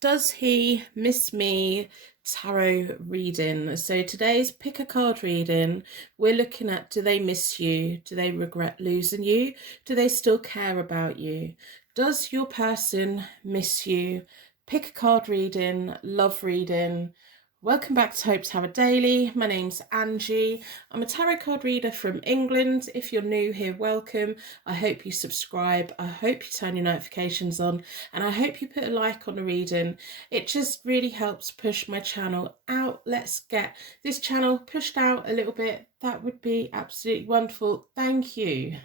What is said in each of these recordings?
Does he miss me tarot reading? So today's pick a card reading. We're looking at, do they miss you? Do they regret losing you? Do they still care about you? Does your person miss you? Pick a card reading, love reading. Welcome back to Hope Tarot Daily. My name's Angie. I'm a tarot card reader from England. If you're new here, welcome. I hope you subscribe. I hope you turn your notifications on, and I hope you put a like on the reading. It just really helps push my channel out. Let's get this channel pushed out a little bit. That would be absolutely wonderful. Thank you.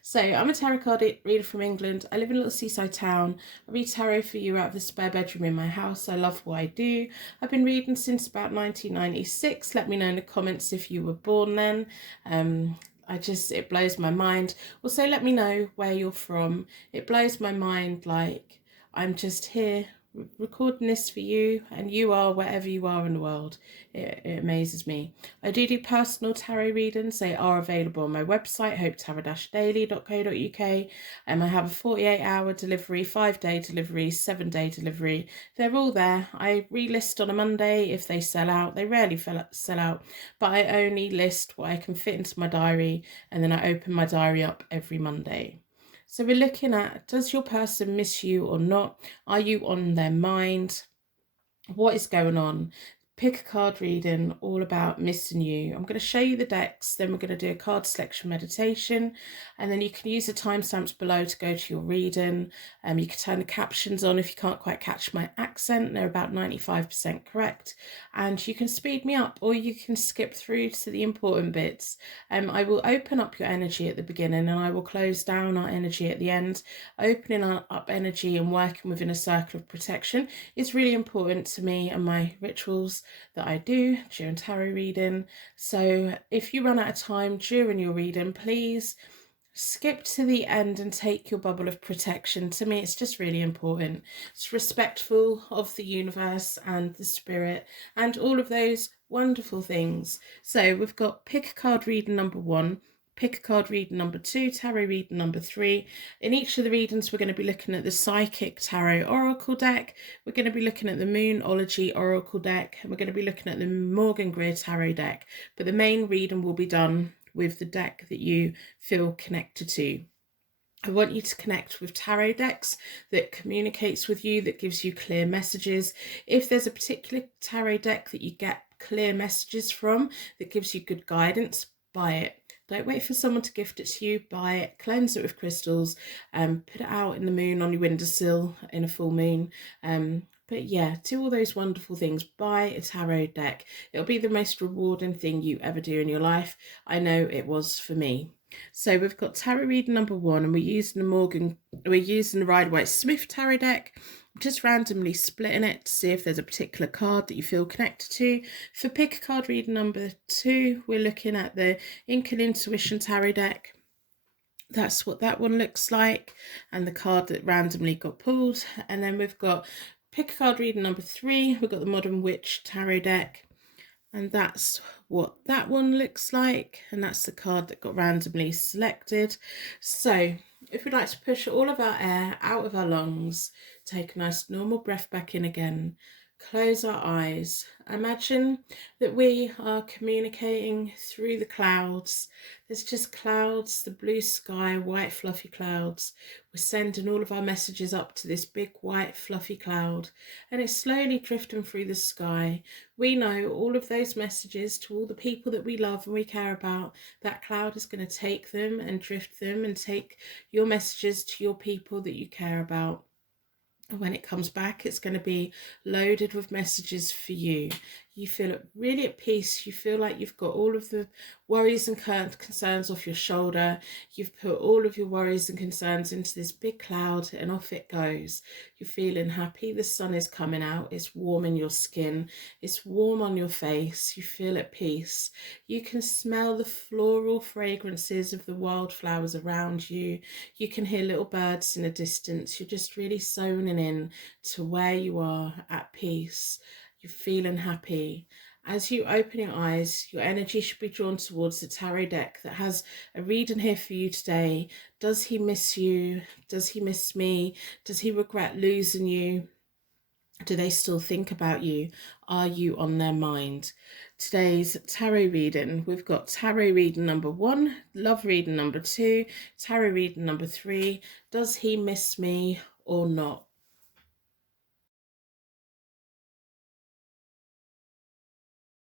So I'm a tarot card reader from England. I live in a little seaside town. I read tarot for you out of the spare bedroom in my house. I love what I do. I've been reading since about 1996. Let me know in the comments if you were born then. It blows my mind. Also, let me know where you're from. It blows my mind, like I'm just here recording this for you, and you are wherever you are in the world. It amazes me. I do personal tarot readings. They are available on my website, hopetarot-daily.co.uk. I have a 48-hour delivery, 5-day delivery, 7-day delivery. They're all there. I relist on a Monday if they sell out. They rarely sell out, but I only list what I can fit into my diary, and then I open my diary up every Monday. So we're looking at, does your person miss you or not? Are you on their mind? What is going on? Pick a card reading all about missing you. I'm going to show you the decks, then we're going to do a card selection meditation, and then you can use the timestamps below to go to your reading. You can turn the captions on if you can't quite catch my accent. They're about 95% correct, and you can speed me up or you can skip through to the important bits. I will open up your energy at the beginning and I will close down our energy at the end. Opening up energy and working within a circle of protection is really important to me and my rituals that I do during tarot reading. So if you run out of time during your reading, please skip to the end and take your bubble of protection. To me, it's just really important. It's respectful of the universe and the spirit and all of those wonderful things. So we've got pick a card reading number 1, pick a card reading number 2, tarot reading number 3. In each of the readings, we're going to be looking at the Psychic Tarot Oracle deck. We're going to be looking at the Moonology Oracle deck, and we're going to be looking at the Morgan Greer Tarot deck. But the main reading will be done with the deck that you feel connected to. I want you to connect with tarot decks that communicates with you, that gives you clear messages. If there's a particular tarot deck that you get clear messages from, that gives you good guidance, buy it. Don't wait for someone to gift it to you. Buy it, cleanse it with crystals, put it out in the moon on your windowsill in a full moon. But yeah, do all those wonderful things. Buy a tarot deck. It'll be the most rewarding thing you ever do in your life. I know it was for me. So we've got tarot reading number 1, and we're using the Rider-Waite-Smith tarot deck. I'm just randomly splitting it to see if there's a particular card that you feel connected to. For pick a card reading number 2, we're looking at the Incan Intuition tarot deck. That's what that one looks like, and the card that randomly got pulled. And then we've got pick a card reading number 3. We've got the Modern Witch tarot deck, and that's what that one looks like, and that's the card that got randomly selected. So if we'd like to push all of our air out of our lungs, take a nice normal breath back in again, close our eyes, imagine that we are communicating through the clouds. There's just clouds, the blue sky, white fluffy clouds. We're sending all of our messages up to this big white fluffy cloud, and it's slowly drifting through the sky. We know all of those messages to all the people that we love and we care about. That cloud is going to take them and drift them and take your messages to your people that you care about. And when it comes back, it's going to be loaded with messages for you. You feel really at peace. You feel like you've got all of the worries and concerns off your shoulder. You've put all of your worries and concerns into this big cloud, and off it goes. You're feeling happy. The sun is coming out. It's warm in your skin. It's warm on your face. You feel at peace. You can smell the floral fragrances of the wildflowers around you. You can hear little birds in the distance. You're just really zoning in to where you are at peace. You're feeling happy. As you open your eyes, your energy should be drawn towards the tarot deck that has a reading here for you today. Does he miss you? Does he miss me? Does he regret losing you? Do they still think about you? Are you on their mind? Today's tarot reading, we've got tarot reading number 1, love reading number 2, tarot reading number 3. Does he miss me or not?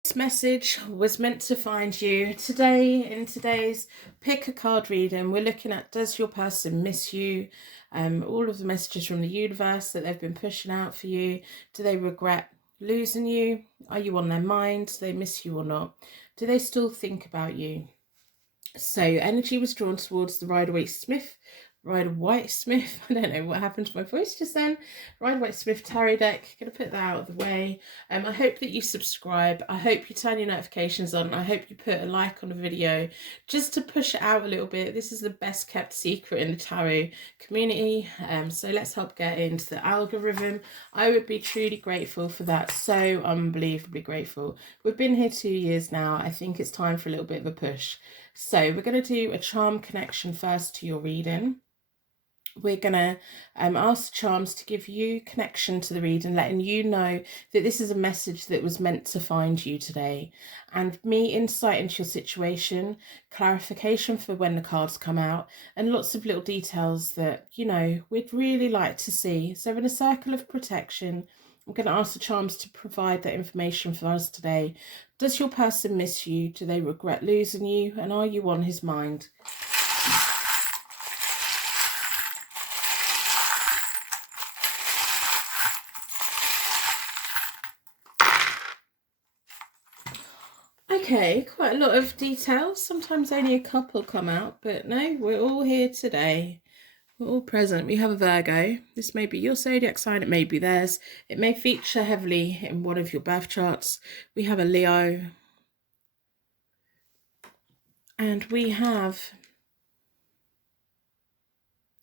This message was meant to find you today. In today's pick a card reading, we're looking at, does your person miss you? All of the messages from the universe that they've been pushing out for you. Do they regret losing you? Are you on their mind? Do they miss you or not? Do they still think about you? So energy was drawn towards the Rider-Waite-Smith. I don't know what happened to my voice just then. Rider-Waite-Smith tarot deck. Gonna put that out of the way. I hope that you subscribe. I hope you turn your notifications on. I hope you put a like on the video just to push it out a little bit. This is the best kept secret in the tarot community. So let's help get into the algorithm. I would be truly grateful for that. So unbelievably grateful. We've been here 2 years now. I think it's time for a little bit of a push. So we're going to do a charm connection first to your reading. We're going to ask the charms to give you connection to the reading, letting you know that this is a message that was meant to find you today. And me, insight into your situation, clarification for when the cards come out, and lots of little details that, you know, we'd really like to see. So in a circle of protection, I'm going to ask the charms to provide that information for us today. Does your person miss you? Do they regret losing you? And are you on his mind? Okay, quite a lot of details. Sometimes only a couple come out, but no, we're all here today. We're all present. We have a Virgo. This may be your zodiac sign. It may be theirs. It may feature heavily in one of your birth charts. We have a Leo. And we have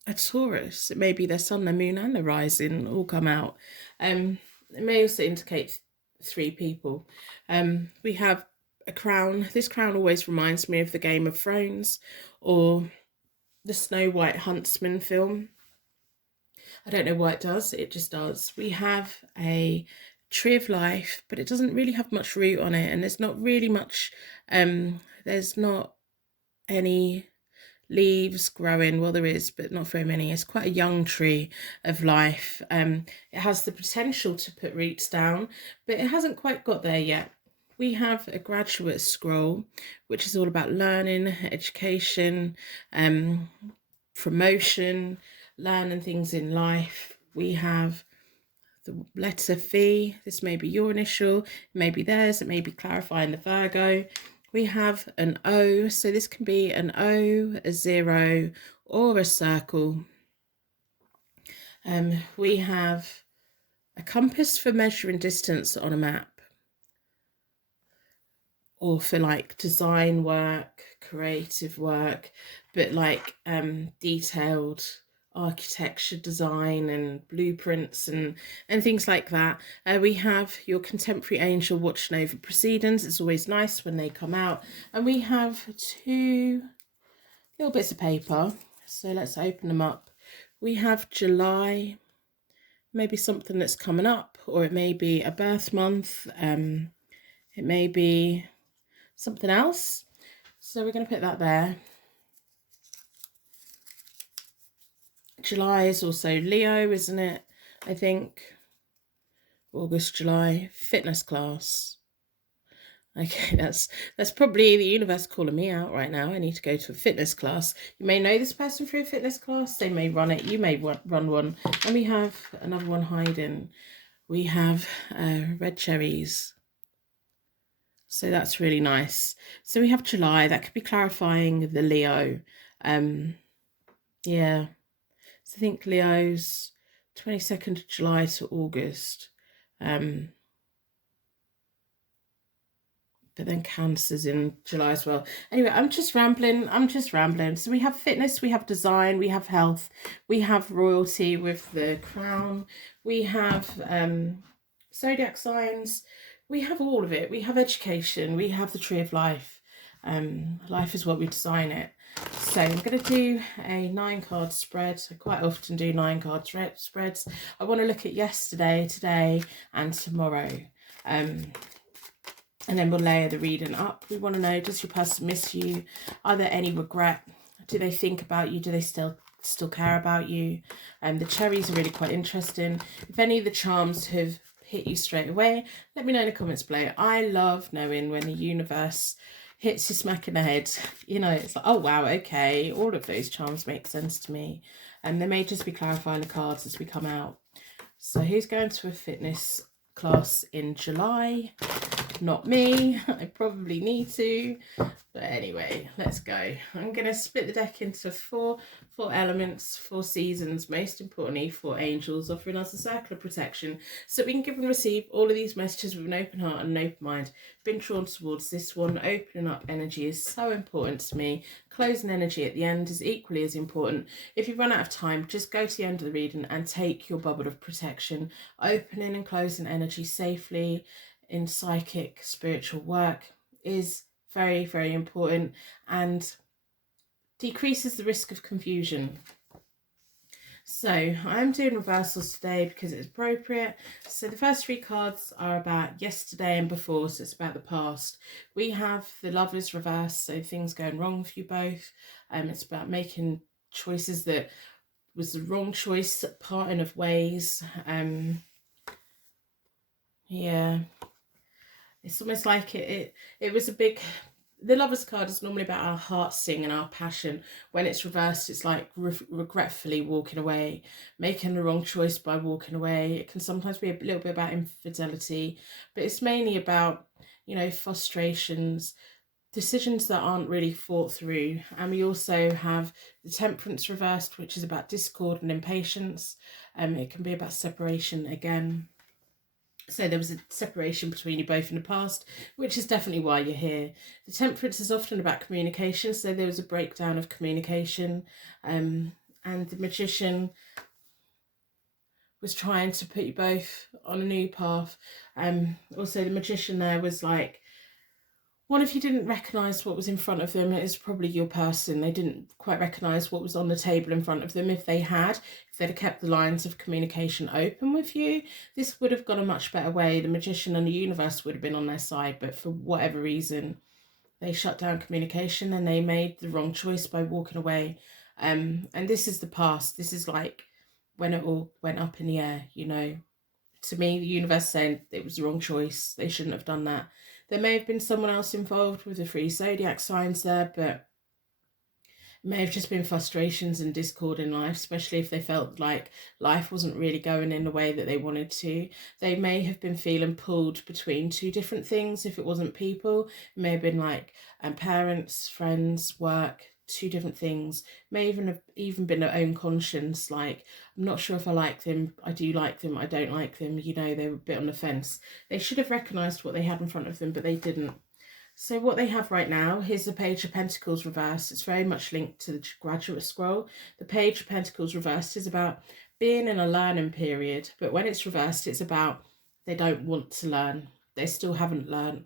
a Taurus. It may be their sun, their moon, and their rising all come out. It may also indicate 3 people. We have a crown. This crown always reminds me of the Game of Thrones or the Snow White Huntsman film. I don't know why it does. It just does. We have a Tree of Life, but it doesn't really have much root on it, and there's not really much. There's not any leaves growing. Well, there is, but not very many. It's quite a young tree of life. It has the potential to put roots down, but it hasn't quite got there yet. We have a graduate scroll, which is all about learning, education, promotion, learning things in life. We have the letter V. This may be your initial, it may be theirs, it may be clarifying the Virgo. We have an O, so this can be an O, a 0, or a circle. We have a compass for measuring distance on a map, or for like design work, creative work, but like detailed architecture design and blueprints and things like that. We have your contemporary angel watching over proceedings. It's always nice when they come out. And we have 2 little bits of paper, so let's open them up. We have July, maybe something that's coming up, or it may be a birth month, it may be something else, so we're going to put that there. July is also Leo, isn't it? I think August, July, fitness class. Okay, that's probably the universe calling me out right now. I need to go to a fitness class. You may know this person through a fitness class. They may run it. You may run one. And we have another one hiding. We have red cherries. So that's really nice. So we have July. That could be clarifying the Leo. Yeah. So I think Leo's 22nd of July to August. But then Cancer's in July as well. Anyway, I'm just rambling. So we have fitness, we have design, we have health, we have royalty with the crown, we have zodiac signs, we have all of it. We have education, we have the Tree of Life. Life is what we design it. So I'm going to do a 9-card spread. I quite often do 9-card spreads. I want to look at yesterday, today and tomorrow. And then we'll layer the reading up. We want to know, does your person miss you? Are there any regret? Do they think about you? Do they still care about you? The cherries are really quite interesting. If any of the charms have hit you straight away, let me know in the comments below. I love knowing when the universe hits you smack in the head. You know, it's like, oh wow, okay, all of those charms make sense to me. And they may just be clarifying the cards as we come out. So who's going to a fitness class in July? Not me. I probably need to. But anyway, let's go. I'm going to split the deck into four elements, 4 seasons, most importantly 4 angels, offering us a circle of protection so we can give and receive all of these messages with an open heart and an open mind. Been drawn towards this one. Opening up energy is so important to me. Closing energy at the end is equally as important. If you run out of time, just go to the end of the reading and take your bubble of protection. Opening and closing energy safely in psychic spiritual work is very, very important and decreases the risk of confusion. So I'm doing reversals today because it's appropriate. So the first 3 cards are about yesterday and before, so it's about the past. We have the Lovers reverse, so things going wrong for you both. It's about making choices that was the wrong choice, parting of ways. Yeah, it's almost like it was a big... The Lovers card is normally about our heart sing and our passion. When it's reversed, it's like regretfully walking away, making the wrong choice by walking away. It can sometimes be a little bit about infidelity, but it's mainly about, you know, frustrations, decisions that aren't really thought through. And we also have the Temperance reversed, which is about discord and impatience. It can be about separation again. So there was a separation between you both in the past, which is definitely why you're here. The Temperance is often about communication, so there was a breakdown of communication. And the Magician was trying to put you both on a new path. Also, the Magician there was like, one of you didn't recognise what was in front of them. It is probably your person. They didn't quite recognise what was on the table in front of them. If they'd have kept the lines of communication open with you, this would have gone a much better way. The Magician and the universe would have been on their side, but for whatever reason, they shut down communication and they made the wrong choice by walking away. And this is the past. This is like when it all went up in the air, you know. To me, the universe saying it was the wrong choice. They shouldn't have done that. There may have been someone else involved with the 3 zodiac signs there, but it may have just been frustrations and discord in life, especially if they felt like life wasn't really going in the way that they wanted to. They may have been feeling pulled between 2 different things. If it wasn't people, it may have been like parents, friends, work, 2 different things. May even been their own conscience, like, I'm not sure if I like them, I do like them, I don't like them, you know, they were a bit on the fence. They should have recognised what they had in front of them, but they didn't. So what they have right now, here's the Page of Pentacles reversed. It's very much linked to the Graduate Scroll. The Page of Pentacles reversed is about being in a learning period, but when it's reversed, it's about they don't want to learn. They still haven't learned.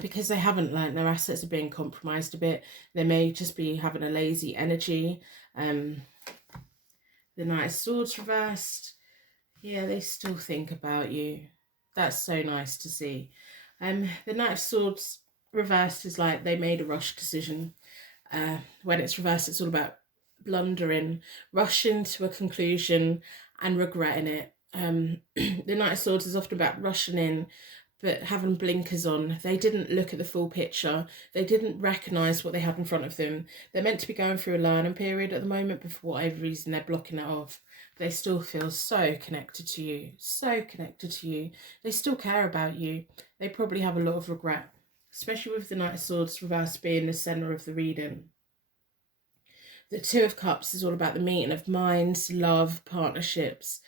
Because they haven't learned, their assets are being compromised a bit. They may just be having a lazy energy. The Knight of Swords reversed. Yeah, they still think about you. That's so nice to see. The Knight of Swords reversed is like they made a rush decision. When it's reversed, it's all about blundering, rushing to a conclusion and regretting it. The Knight of Swords is often about rushing in, but having blinkers on. They didn't look at the full picture. They didn't recognise what they had in front of them. They're meant to be going through a learning period at the moment, but for whatever reason, they're blocking it off. They still feel so connected to you, so connected to you. They still care about you. They probably have a lot of regret, especially with the Knight of Swords reversed being the centre of the reading. The Two of Cups is all about the meeting of minds, love, partnerships.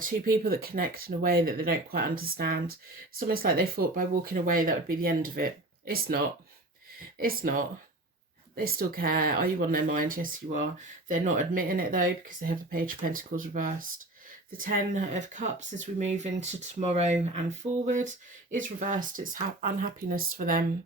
2 people that connect in a way that they don't quite understand. It's almost like they thought by walking away that would be the end of it. It's not. It's not. They still care. Are you on their mind? Yes, you are. They're not admitting it though, because they have the Page of Pentacles reversed. The 10 of Cups, as we move into tomorrow and forward, is reversed. It's unhappiness for them.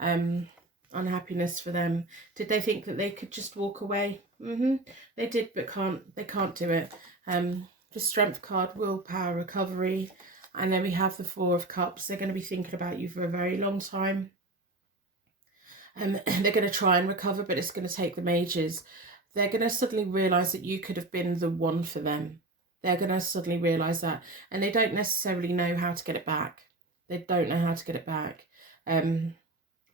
unhappiness for them. Did they think that they could just walk away? They did, but they can't do it. The Strength card, willpower, recovery, and then we have the Four of Cups. They're going to be thinking about you for a very long time. They're going to try and recover, but it's going to take them ages. They're going to suddenly realise that you could have been the one for them. They're going to suddenly realise that, and they don't necessarily know how to get it back. They don't know how to get it back. With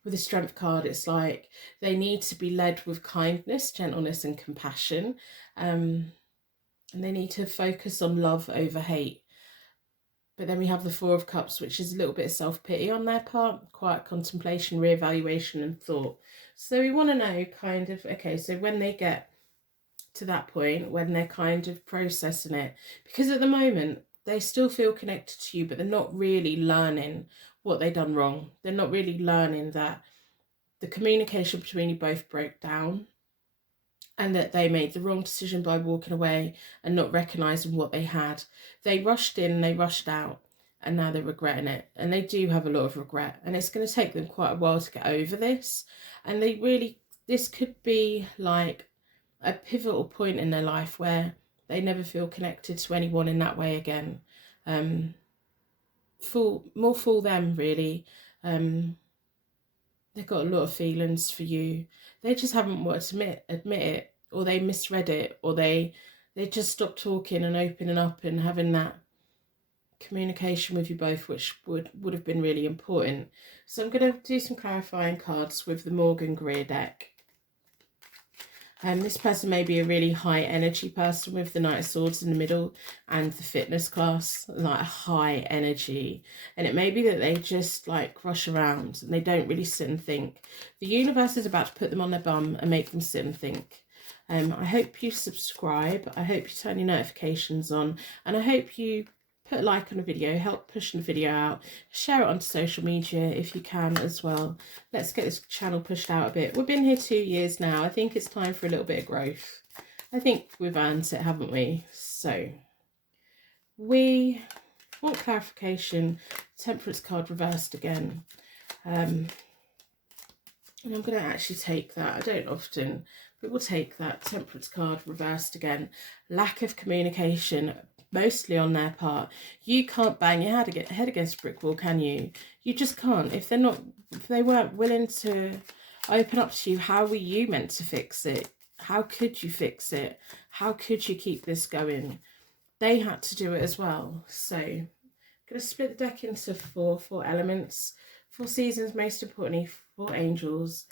the Strength card, it's like they need to be led with kindness, gentleness and compassion. And they need to focus on love over hate. But then we have the Four of Cups, which is a little bit of self-pity on their part, quiet contemplation, reevaluation and thought. So we want to know kind of, okay, so when they get to that point, when they're kind of processing it, because at the moment they still feel connected to you, but they're not really learning what they've done wrong. They're not really learning that the communication between you both broke down, and that they made the wrong decision by walking away and not recognising what they had. They rushed in, they rushed out, and now they're regretting it. And they do have a lot of regret, and it's going to take them quite a while to get over this. And this could be like a pivotal point in their life where they never feel connected to anyone in that way again. More fool them, really. They've got a lot of feelings for you. They just haven't wanted to admit it, or they misread it, or they just stopped talking and opening up and having that communication with you both, which would have been really important. So I'm going to do some clarifying cards with the Morgan Greer deck. This person may be a really high energy person with the Knight of Swords in the middle and the fitness class, like high energy. And it may be that they just like rush around and they don't really sit and think. The universe is about to put them on their bum and make them sit and think. I hope you subscribe. I hope you turn your notifications on. And I hope you put a like on the video, help pushing the video out, share it onto social media if you can as well. Let's get this channel pushed out a bit. We've been here 2 years now. I think it's time for a little bit of growth. I think we've earned it, haven't we? So we want clarification. Temperance card reversed again. And I'm going to actually take that. I don't often, but we'll take that. Temperance card reversed again. Lack of communication, mostly on their part. You can't bang your head against a brick wall, can you? You just can't. If they weren't willing to open up to you, how were you meant to fix it? How could you fix it? How could you keep this going? They had to do it as well. So I'm going to split the deck into four elements, 4 seasons, most importantly 4 angels.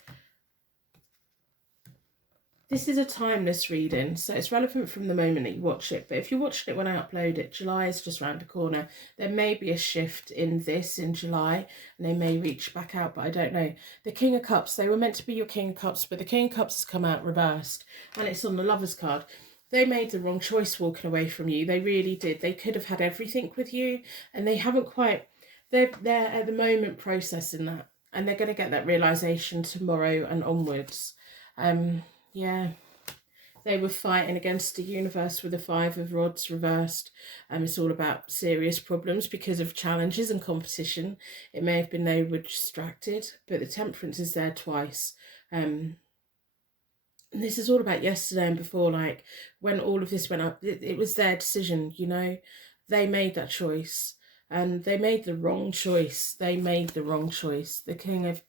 This is a timeless reading, so it's relevant from the moment that you watch it. But if you're watching it when I upload it, July is just around the corner. There may be a shift in this in July, and they may reach back out, but I don't know. The King of Cups, they were meant to be your King of Cups, but the King of Cups has come out reversed, and it's on the Lover's card. They made the wrong choice walking away from you. They really did. They could have had everything with you, and they haven't quite. They're at the moment processing that, and they're going to get that realisation tomorrow and onwards. Yeah, they were fighting against the universe with the 5 of Rods reversed. It's all about serious problems because of challenges and competition. It may have been they were distracted, but the Temperance is there twice. And this is all about yesterday and before, like when all of this went up, it was their decision, you know. They made that choice, and they made the wrong choice. They made the wrong choice. The King of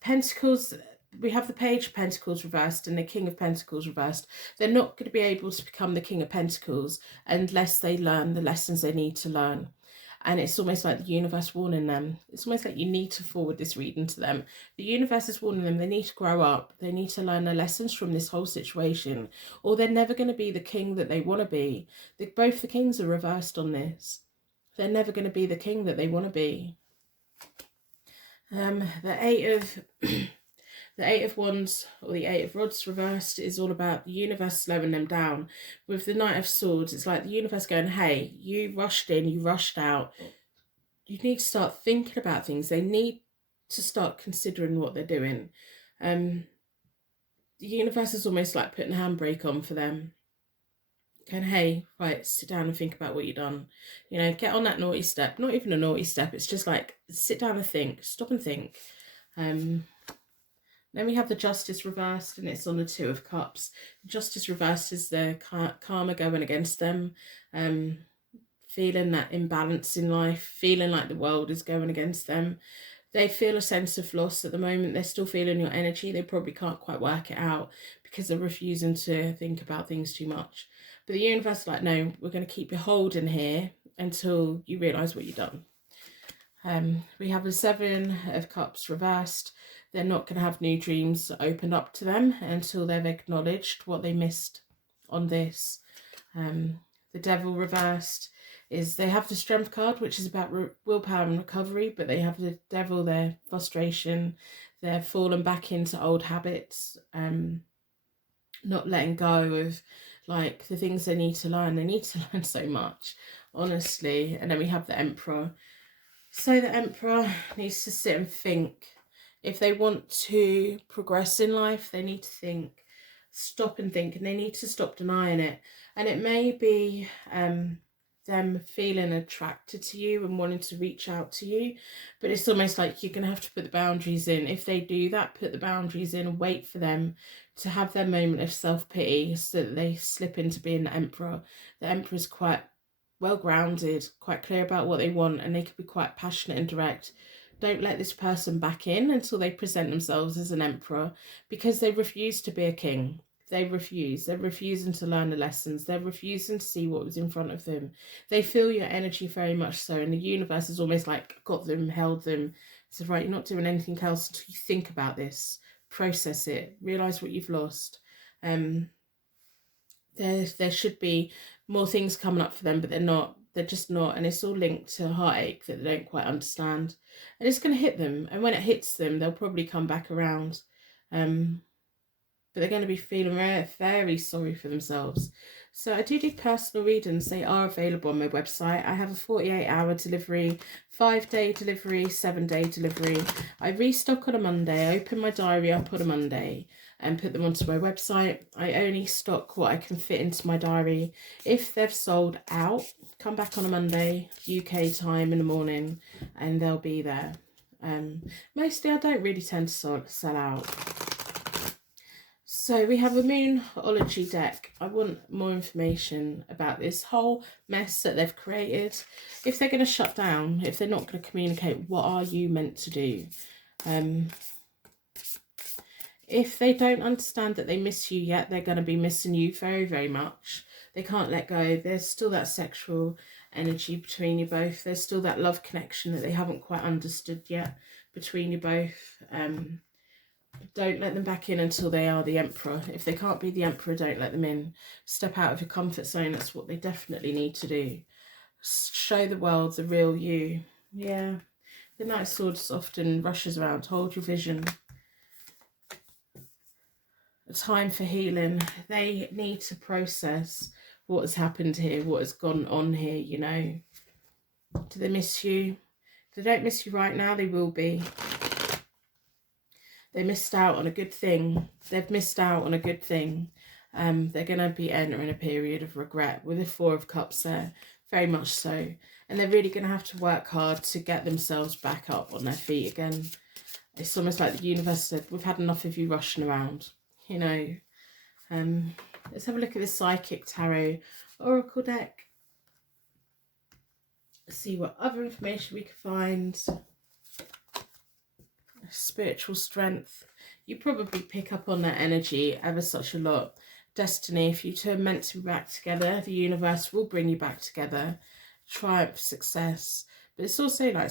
Pentacles, we have the Page of Pentacles reversed and the King of Pentacles reversed. They're not going to be able to become the King of Pentacles unless they learn the lessons they need to learn. And it's almost like the universe warning them. It's almost like you need to forward this reading to them. The universe is warning them they need to grow up. They need to learn their lessons from this whole situation, or they're never going to be the king that they want to be. Both the kings are reversed on this. They're never going to be the king that they want to be. The Eight of Wands, or the Eight of Rods reversed, is all about the universe slowing them down. With the Knight of Swords, it's like the universe going, hey, you rushed in, you rushed out. You need to start thinking about things. They need to start considering what they're doing. The universe is almost like putting a handbrake on for them. Going, hey, right, sit down and think about what you've done. You know, get on that naughty step. Not even a naughty step. It's just like, sit down and think. Stop and think. Then we have the Justice reversed, and it's on the Two of Cups. Justice reversed is the karma going against them, feeling that imbalance in life, feeling like the world is going against them. They feel a sense of loss at the moment. They're still feeling your energy. They probably can't quite work it out because they're refusing to think about things too much. But the universe is like, no, we're going to keep you holding here until you realise what you've done. We have the Seven of Cups reversed. They're not going to have new dreams opened up to them until they've acknowledged what they missed on this. The Devil reversed is they have the Strength card, which is about willpower and recovery, but they have the Devil, their frustration, they're falling back into old habits, not letting go of like the things they need to learn. They need to learn so much, honestly. And then we have the Emperor. So the Emperor needs to sit and think. If they want to progress in life, they need to think, stop and think, and they need to stop denying it. And it may be them feeling attracted to you and wanting to reach out to you, but it's almost like you're going to have to put the boundaries in. If they do that, put the boundaries in and wait for them to have their moment of self-pity so that they slip into being the Emperor. The Emperor is quite well grounded, quite clear about what they want, and they can be quite passionate and direct. Don't let this person back in until they present themselves as an emperor, because they refuse to be a king. They refuse. They're refusing to learn the lessons. They're refusing to see what was in front of them. They feel your energy very much so, and the universe is almost like got them, held them, said, right, you're not doing anything else until you think about this, process it, realise what you've lost. There should be more things coming up for them, but they're not. They're just not, and it's all linked to heartache that they don't quite understand, and it's going to hit them. And when it hits them, they'll probably come back around, but they're going to be feeling very, very sorry for themselves. So I do personal readings. They are available on my website. I have a 48-hour delivery, 5-day delivery, 7-day delivery. I restock on a Monday. I open my diary up on a Monday and put them onto my website. I only stock what I can fit into my diary. If they've sold out, come back on a Monday, UK time in the morning, and they'll be there. Mostly I don't really tend to sell out. So we have a Moonology deck. I want more information about this whole mess that they've created. If they're going to shut down, if they're not going to communicate, what are you meant to do? If they don't understand that they miss you yet, they're going to be missing you very, very much. They can't let go. There's still that sexual energy between you both. There's still that love connection that they haven't quite understood yet between you both. Don't let them back in until they are the Emperor. If they can't be the Emperor, don't let them in. Step out of your comfort zone. That's what they definitely need to do. Show the world the real you. Yeah. The Knight of Swords often rushes around. Hold your vision. A time for healing. They need to process what has happened here, what has gone on here, you know. Do they miss you? If they don't miss you right now, they will be. They missed out on a good thing. They've missed out on a good thing. They're going to be entering a period of regret with the Four of Cups there. Very much so. And they're really going to have to work hard to get themselves back up on their feet again. It's almost like the universe said, we've had enough of you rushing around. You know. Let's have a look at the Psychic Tarot Oracle deck. See what other information we can find. Spiritual strength. You probably pick up on that energy ever such a lot. Destiny. If you two are meant to be back together, the universe will bring you back together. Triumph, success. But it's also like,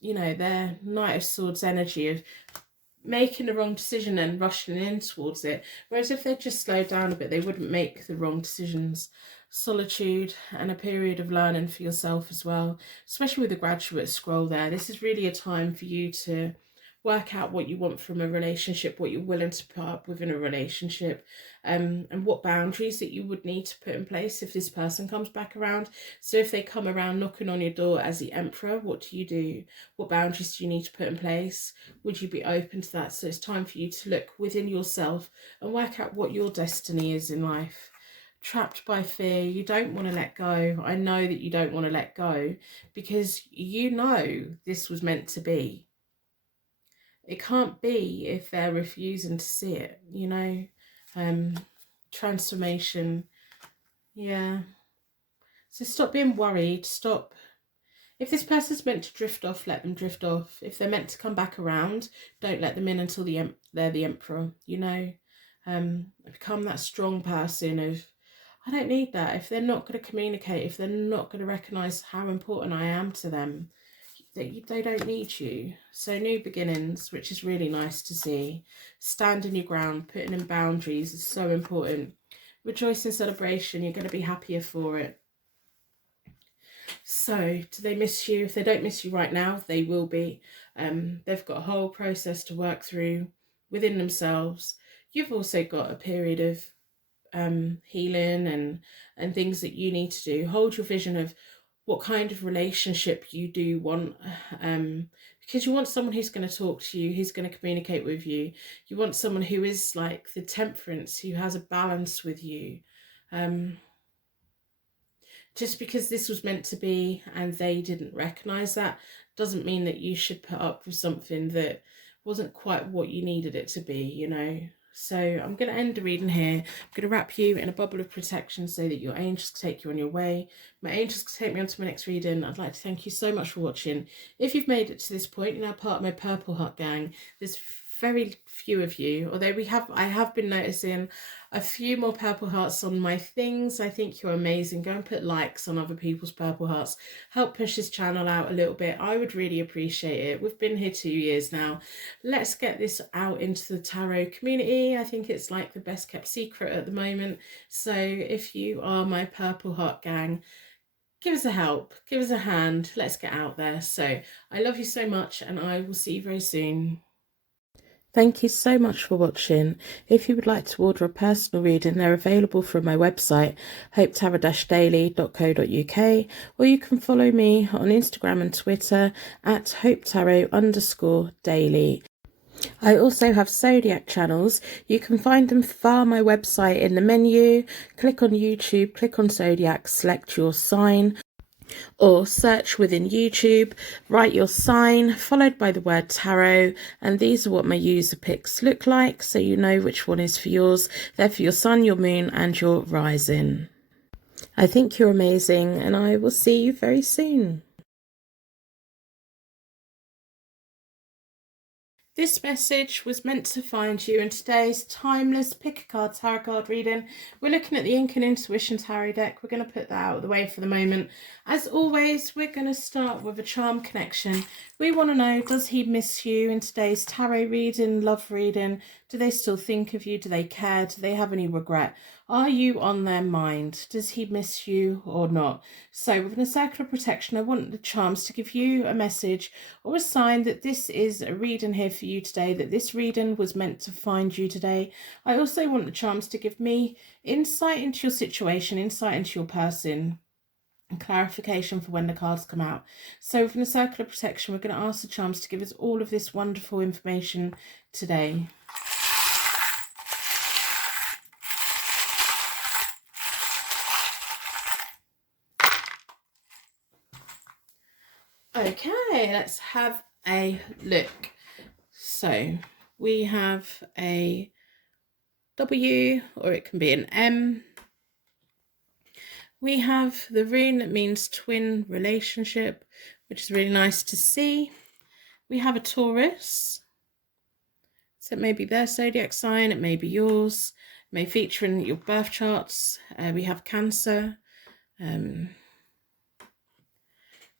you know, their Knight of Swords energy of making the wrong decision and rushing in towards it. Whereas if they just slowed down a bit, they wouldn't make the wrong decisions. Solitude and a period of learning for yourself as well. Especially with the Graduate scroll there. This is really a time for you to work out what you want from a relationship, what you're willing to put up with in a relationship, and what boundaries that you would need to put in place if this person comes back around. So if they come around knocking on your door as the Emperor, what do you do? What boundaries do you need to put in place? Would you be open to that? So it's time for you to look within yourself and work out what your destiny is in life. Trapped by fear, you don't want to let go. I know that you don't want to let go because you know this was meant to be. It can't be if they're refusing to see it, you know. Transformation. Yeah. So stop being worried. Stop. If this person's meant to drift off, let them drift off. If they're meant to come back around, don't let them in until they're the emperor, you know. Become that strong person of, I don't need that. If they're not going to communicate, if they're not going to recognise how important I am to them, they don't need you. So new beginnings, which is really nice to see. Standing your ground, putting in boundaries is so important. Rejoice in celebration. You're going to be happier for it. So do they miss you? If they don't miss you right now, they will be. They've got a whole process to work through within themselves. You've also got a period of healing and things that you need to do. Hold your vision of what kind of relationship you do want, because you want someone who's going to talk to you, who's going to communicate with you. You want someone who is like the temperance, who has a balance with you. Just because this was meant to be and they didn't recognize that doesn't mean that you should put up with something that wasn't quite what you needed it to be, you know. So I'm going to end the reading here. I'm going to wrap you in a bubble of protection so that your angels can take you on your way. My angels can take me on to my next reading. I'd like to thank you so much for watching. If you've made it to this point, you're now part of my Purple Heart gang. There's very few of you, although I have been noticing a few more purple hearts on my things. I think you're amazing. Go and put likes on other people's purple hearts. Help push this channel out a little bit. I would really appreciate it. We've been here 2 years now. Let's get this out into the tarot community. I think it's like the best kept secret at the moment. So if you are my purple heart gang, give us a help, give us a hand. Let's get out there. So I love you so much, and I will see you very soon. Thank you so much for watching. If you would like to order a personal reading, they're available from my website, hopetarot-daily.co.uk, or you can follow me on Instagram and Twitter at hopetarot_daily. I also have zodiac channels. You can find them via my website in the menu. Click on YouTube, click on zodiac, select your sign, or search within YouTube, write your sign followed by the word tarot, and these are what my user picks look like, so you know which one is for yours. They're for your sun, your moon and your rising. I think you're amazing, and I will see you very soon. This message was meant to find you in today's timeless pick a card tarot card reading. We're looking at the Ink and Intuition tarot deck. We're going to put that out of the way for the moment. As always, we're going to start with a charm connection. We want to know, does he miss you in today's tarot reading, love reading? Do they still think of you? Do they care? Do they have any regret? Are you on their mind? Does he miss you or not? So within a circle of protection, I want the charms to give you a message or a sign that this is a reading here for you today, that this reading was meant to find you today. I also want the charms to give me insight into your situation, insight into your person, and clarification for when the cards come out. So within a circle of protection, we're going to ask the charms to give us all of this wonderful information today. Okay, let's have a look. So we have a W, or it can be an M. We have the rune that means twin relationship, which is really nice to see. We have a Taurus. So it may be their zodiac sign, it may be yours, it may feature in your birth charts. We have Cancer.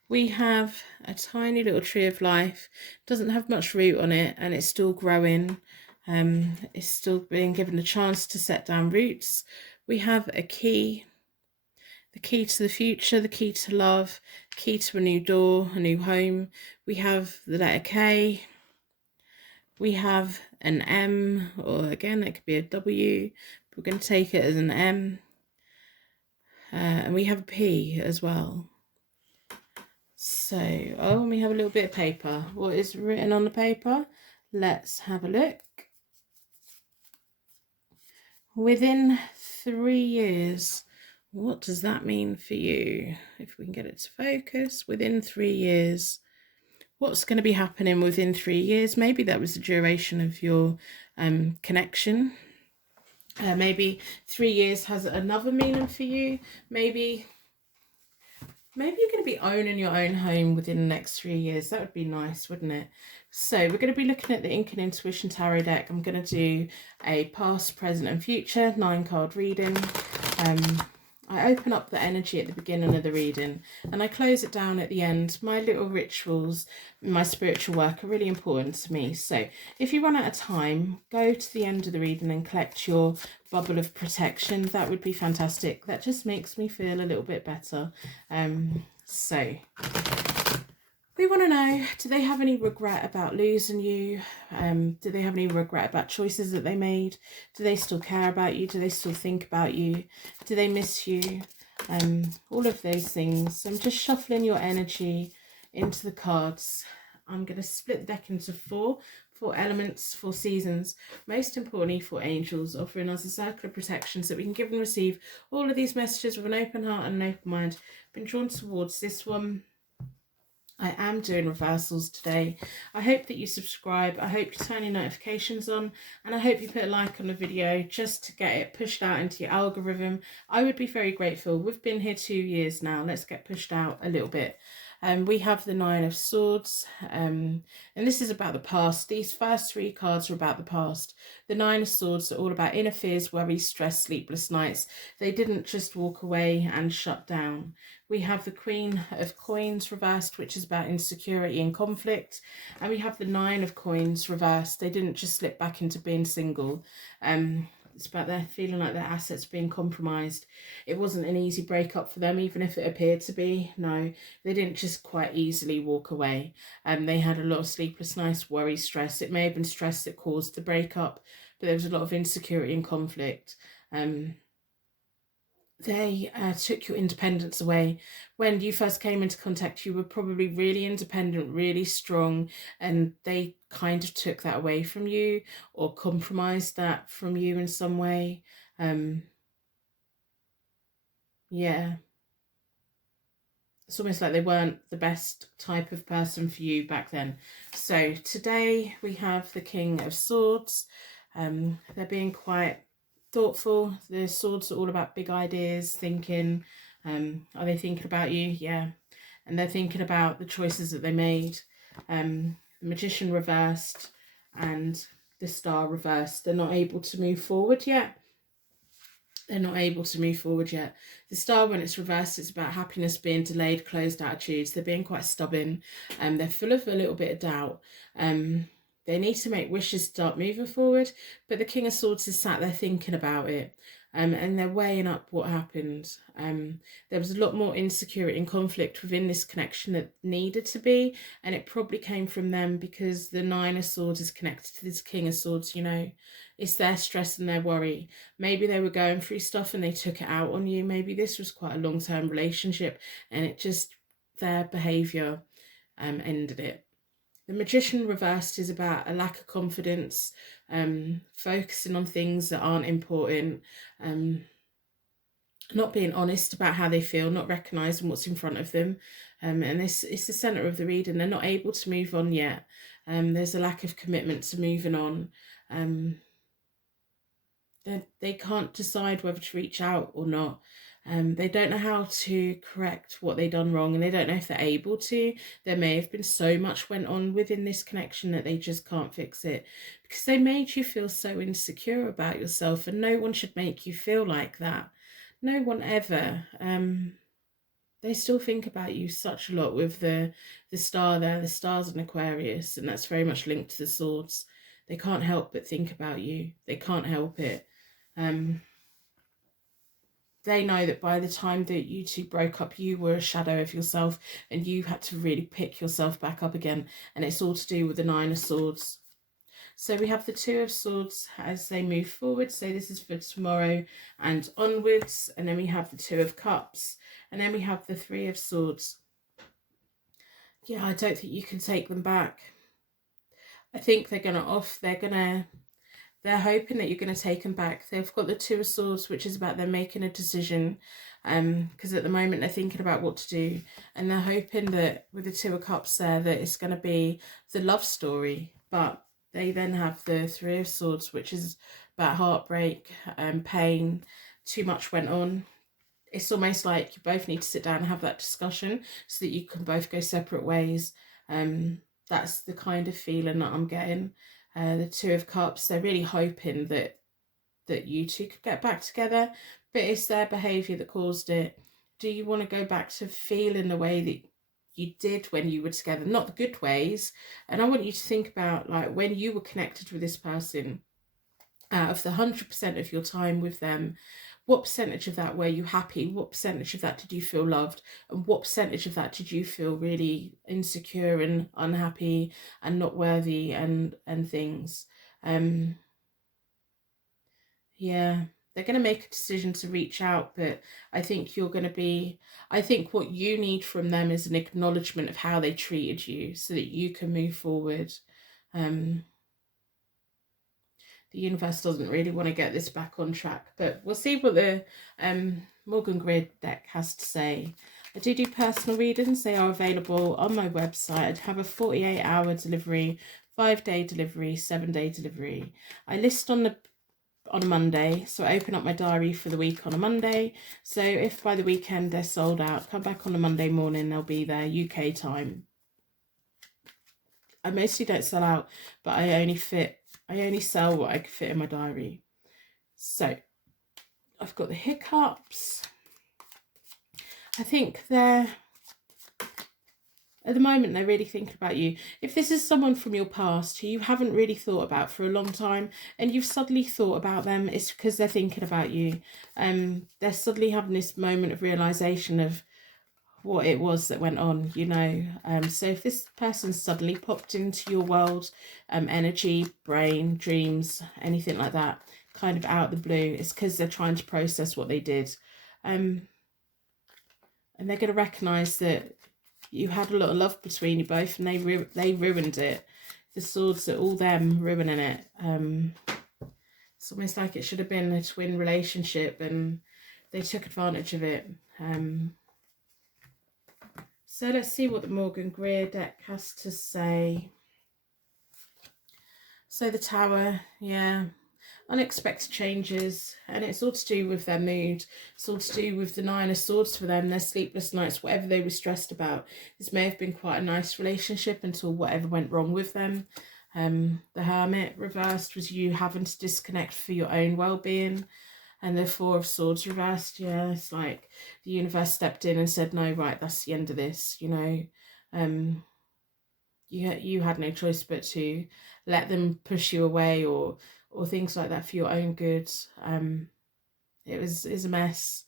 We have a tiny little tree of life. Doesn't have much root on it, and it's still growing. It's still being given a chance to set down roots. We have a key, the key to the future, the key to love, key to a new door, a new home. We have the letter K. We have an M, or again, it could be a W. We're going to take it as an M. And we have a P as well. So, oh, and we have a little bit of paper. What is written on the paper? Let's have a look. Within 3 years. What does that mean for you? If we can get it to focus. Within 3 years. what's going to be happening within 3 years. Maybe that was the duration of your connection. Maybe 3 years has another meaning for you. Maybe you're going to be owning your own home within the next 3 years. That would be nice, wouldn't it? So we're going to be looking at the Ink and Intuition Tarot deck. I'm going to do a past, present and future 9-card reading. I open up the energy at the beginning of the reading and I close it down at the end. My little rituals, my spiritual work are really important to me. So if you run out of time, go to the end of the reading and collect your bubble of protection. That would be fantastic. That just makes me feel a little bit better. So we want to know, do they have any regret about losing you? Do they have any regret about choices that they made? Do they still care about you? Do they still think about you? Do they miss you? All of those things. I'm just shuffling your energy into the cards. I'm going to split the deck into four elements, 4 seasons. Most importantly, 4 angels, offering us a circle of protection so that we can give and receive all of these messages with an open heart and an open mind. Been drawn towards this one. I am doing reversals today. I hope that you subscribe. I hope you turn your notifications on, and I hope you put a like on the video just to get it pushed out into your algorithm. I would be very grateful. We've been here 2 years now. Let's get pushed out a little bit. We have the 9 of Swords, and this is about the past. These first 3 cards are about the past. The 9 of Swords are all about inner fears, worries, stress, sleepless nights. They didn't just walk away and shut down. We have the Queen of Coins reversed, which is about insecurity and conflict. And we have the 9 of Coins reversed. They didn't just slip back into being single. It's about their feeling like their assets being compromised. It wasn't an easy breakup for them, even if it appeared to be. No, they didn't just quite easily walk away. They had a lot of sleepless nights, worry, stress. It may have been stress that caused the breakup, but there was a lot of insecurity and conflict. They took your independence away. When you first came into contact, you were probably really independent, really strong, and they kind of took that away from you or compromised that from you in some way. Yeah. It's almost like they weren't the best type of person for you back then. So today we have the King of Swords. They're being quite thoughtful. The swords are all about big ideas, thinking. Are they thinking about you? Yeah. And they're thinking about the choices that they made. The Magician reversed and the Star reversed. They're not able to move forward yet. They're not able to move forward yet. The Star, when it's reversed, it's about happiness being delayed, closed attitudes. They're being quite stubborn. They're full of a little bit of doubt. They need to make wishes start moving forward, but the King of Swords is sat there thinking about it, and they're weighing up what happened. There was a lot more insecurity and conflict within this connection that needed to be, and it probably came from them because the 9 of Swords is connected to this King of Swords, you know. It's their stress and their worry. Maybe they were going through stuff and they took it out on you. Maybe this was quite a long-term relationship and it just, their behaviour ended it. The Magician reversed is about a lack of confidence, focusing on things that aren't important, not being honest about how they feel, not recognising what's in front of them. And this is the centre of the reading. They're not able to move on yet. There's a lack of commitment to moving on. They can't decide whether to reach out or not. They don't know how to correct what they've done wrong, and they don't know if they're able to. There may have been so much went on within this connection that they just can't fix it because they made you feel so insecure about yourself, and no one should make you feel like that. No one ever. They still think about you such a lot with the Star there. The Star's an Aquarius, and that's very much linked to the Swords. They can't help but think about you. They can't help it. They know that by the time that you two broke up, you were a shadow of yourself and you had to really pick yourself back up again. And it's all to do with the 9 of Swords. So we have the 2 of Swords as they move forward. So this is for tomorrow and onwards. And then we have the 2 of Cups. And then we have the 3 of Swords. Yeah, I don't think you can take them back. I think they're going to they're hoping that you're going to take them back. They've got the Two of Swords, which is about them making a decision, because at the moment they're thinking about what to do, and they're hoping that with the Two of Cups there, that it's going to be the love story. But they then have the Three of Swords, which is about heartbreak, pain, too much went on. It's almost like you both need to sit down and have that discussion so that you can both go separate ways. That's the kind of feeling that I'm getting. The Two of Cups, they're really hoping that you two could get back together, but it's their behaviour that caused it. Do you want to go back to feeling the way that you did when you were together? Not the good ways. And I want you to think about, like, when you were connected with this person, out of the 100% of your time with them, what percentage of that were you happy? What percentage of that did you feel loved? And what percentage of that did you feel really insecure and unhappy and not worthy and things? Yeah, they're going to make a decision to reach out, but I think you're going to be, I think what you need from them is an acknowledgement of how they treated you so that you can move forward. The universe doesn't really want to get this back on track, but we'll see what the Morgan Greer deck has to say. I do personal readings. They are available on my website. I have a 48-hour delivery, 5-day delivery, 7-day delivery. I list on a Monday, so I open up my diary for the week on a Monday. So if by the weekend they're sold out, come back on a Monday morning, they'll be there UK time. I mostly don't sell out, but I only sell what I can fit in my diary. So I've got the hiccups. I think at the moment they're really thinking about you. If this is someone from your past who you haven't really thought about for a long time and you've suddenly thought about them, it's because they're thinking about you. They're suddenly having this moment of realization of what it was that went on, you know. So if this person suddenly popped into your world, energy, brain, dreams, anything like that, kind of out of the blue, it's because they're trying to process what they did. And they're going to recognize that you had a lot of love between you both, and they ruined it. The Swords are all them ruining it. It's almost like it should have been a twin relationship and they took advantage of it. So let's see what the Morgan Greer deck has to say. So the Tower, yeah, unexpected changes, and it's all to do with their mood. It's all to do with the Nine of Swords for them, their sleepless nights, whatever they were stressed about. This may have been quite a nice relationship until whatever went wrong with them. The Hermit reversed was you having to disconnect for your own well-being. And the Four of Swords reversed, yeah, it's like the universe stepped in and said, no, right, that's the end of this, you know. You had no choice but to let them push you away or things like that for your own good. It was a mess.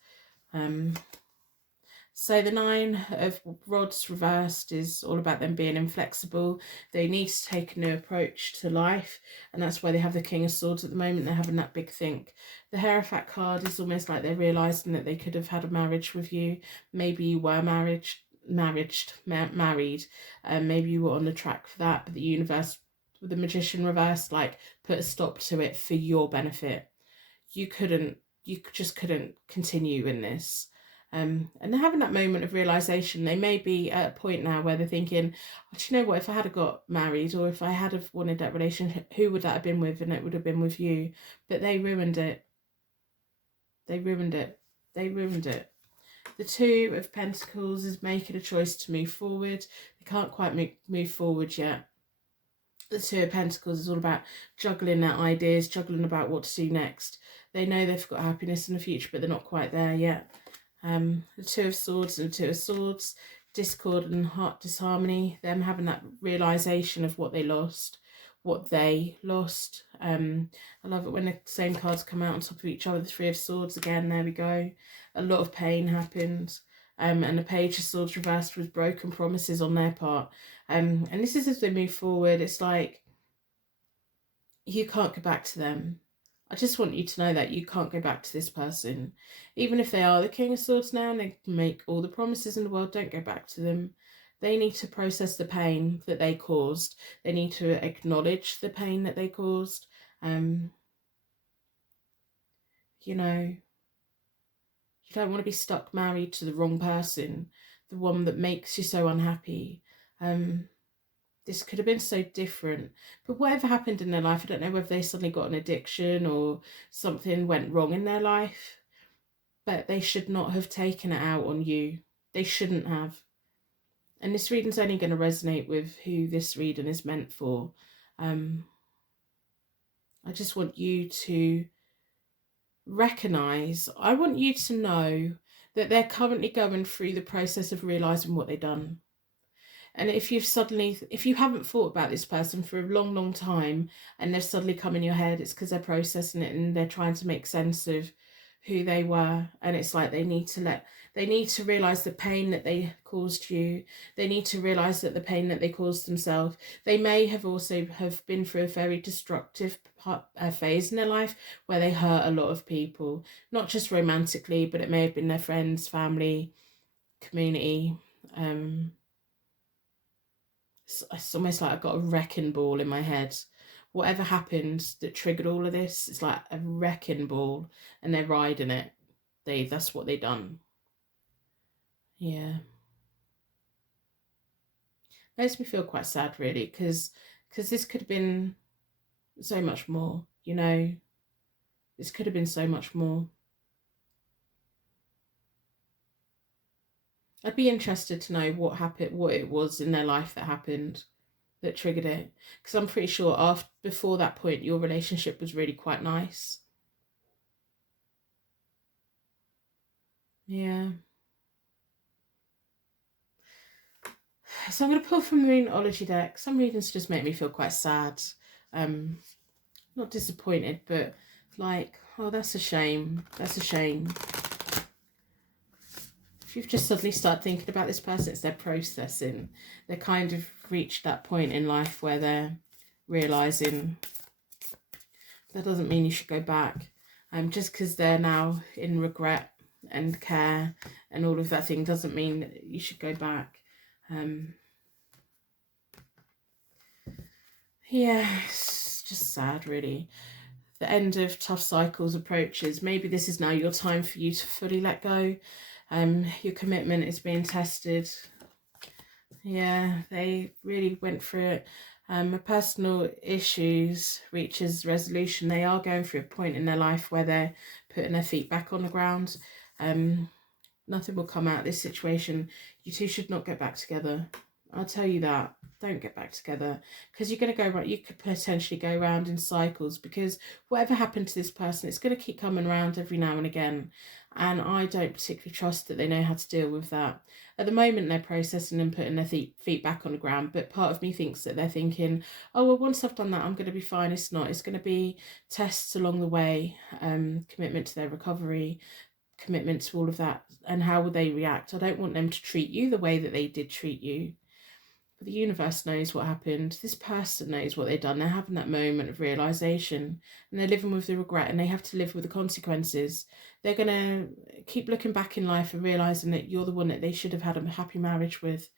So the Nine of Rods reversed is all about them being inflexible. They need to take a new approach to life, and that's why they have the King of Swords at the moment. They're having that big think. The Hierophant card is almost like they're realising that they could have had a marriage with you. Maybe you were married. Maybe you were on the track for that, but the universe, with the Magician reversed, like put a stop to it for your benefit. You just couldn't continue in this. And they're having that moment of realization. They may be at a point now where they're thinking, oh, do you know what, if I had got married or if I had have wanted that relationship, who would that have been with? And it would have been with you. But they ruined it. They ruined it. They ruined it. The Two of Pentacles is making a choice to move forward. They can't quite move forward yet. The Two of Pentacles is all about juggling their ideas, juggling about what to do next. They know they've got happiness in the future, but they're not quite there yet. The Two of Swords and the Two of Swords, discord and heart disharmony, them having that realization of what they lost. I love it when the same cards come out on top of each other. The Three of Swords again, there we go. A lot of pain happened. And the Page of Swords reversed with broken promises on their part. And this is as they move forward. It's like you can't go back to them. I just want you to know that you can't go back to this person. Even if they are the King of Swords now and they make all the promises in the world, don't go back to them. They need to process the pain that they caused. They need to acknowledge the pain that they caused. you know, you don't want to be stuck married to the wrong person, the one that makes you so unhappy. This could have been so different. But whatever happened in their life, I don't know whether they suddenly got an addiction or something went wrong in their life, but they should not have taken it out on you. They shouldn't have. And this reading's only going to resonate with who this reading is meant for. I just want you to recognize, I want you to know that they're currently going through the process of realizing what they've done. And if you haven't thought about this person for a long, long time and they've suddenly come in your head, it's because they're processing it and they're trying to make sense of who they were. And it's like they need to realize the pain that they caused you. They need to realize that the pain that they caused themselves. They may have also have been through a very destructive phase in their life where they hurt a lot of people, not just romantically, but it may have been their friends, family, community. It's almost like I've got a wrecking ball in my head. Whatever happened that triggered all of this, it's like a wrecking ball and they're riding it. That's what they done. Yeah. Makes me feel quite sad, really, because this could have been so much more, you know. This could have been so much more. I'd be interested to know what happened, what it was in their life that happened that triggered it, because I'm pretty sure before that point your relationship was really quite nice. Yeah. So I'm going to pull from the Moonology deck. Some readings just make me feel quite sad. Not disappointed, but like, oh, that's a shame. That's a shame. If you've just suddenly started thinking about this person, it's their processing. They kind of reached that point in life where they're realising that doesn't mean you should go back. Just because they're now in regret and care and all of that thing doesn't mean that you should go back. Yeah, it's just sad, really. The end of tough cycles approaches. Maybe this is now your time for you to fully let go. Your commitment is being tested. Yeah, they really went through it. Personal issues reaches resolution. They are going through a point in their life where they're putting their feet back on the ground. Nothing will come out of this situation. You two should not get back together. I'll tell you that. Don't get back together, because you're going to go, you could potentially go around in cycles, because whatever happened to this person, it's going to keep coming around every now and again. And I don't particularly trust that they know how to deal with that. At the moment, they're processing and putting their feet back on the ground. But part of me thinks that they're thinking, oh, well, once I've done that, I'm going to be fine. It's not. It's going to be tests along the way, commitment to their recovery, commitment to all of that, and how will they react. I don't want them to treat you the way that they did treat you. But the universe knows what happened. This person knows what they've done. They're having that moment of realisation and they're living with the regret, and they have to live with the consequences. They're going to keep looking back in life and realising that you're the one that they should have had a happy marriage with.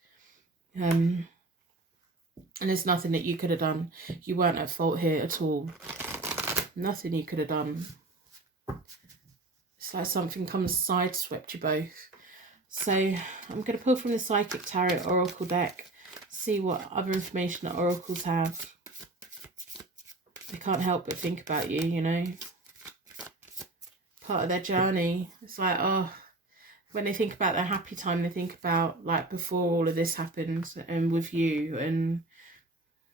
And there's nothing that you could have done. You weren't at fault here at all. Nothing you could have done. It's like something comes sideswept you both. So I'm going to pull from the Psychic Tarot Oracle deck. See what other information that oracles have. They can't help but think about you, you know. Part of their journey. It's like, oh, when they think about their happy time, they think about like before all of this happened and with you and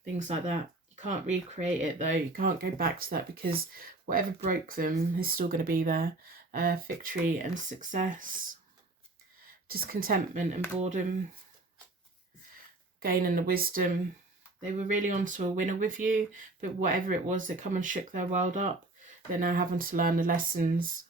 things like that. You can't recreate it though. You can't go back to that, because whatever broke them is still going to be there. Victory and success. Discontentment and boredom. Gaining the wisdom. They were really onto a winner with you, but whatever it was that come and shook their world up, they're now having to learn the lessons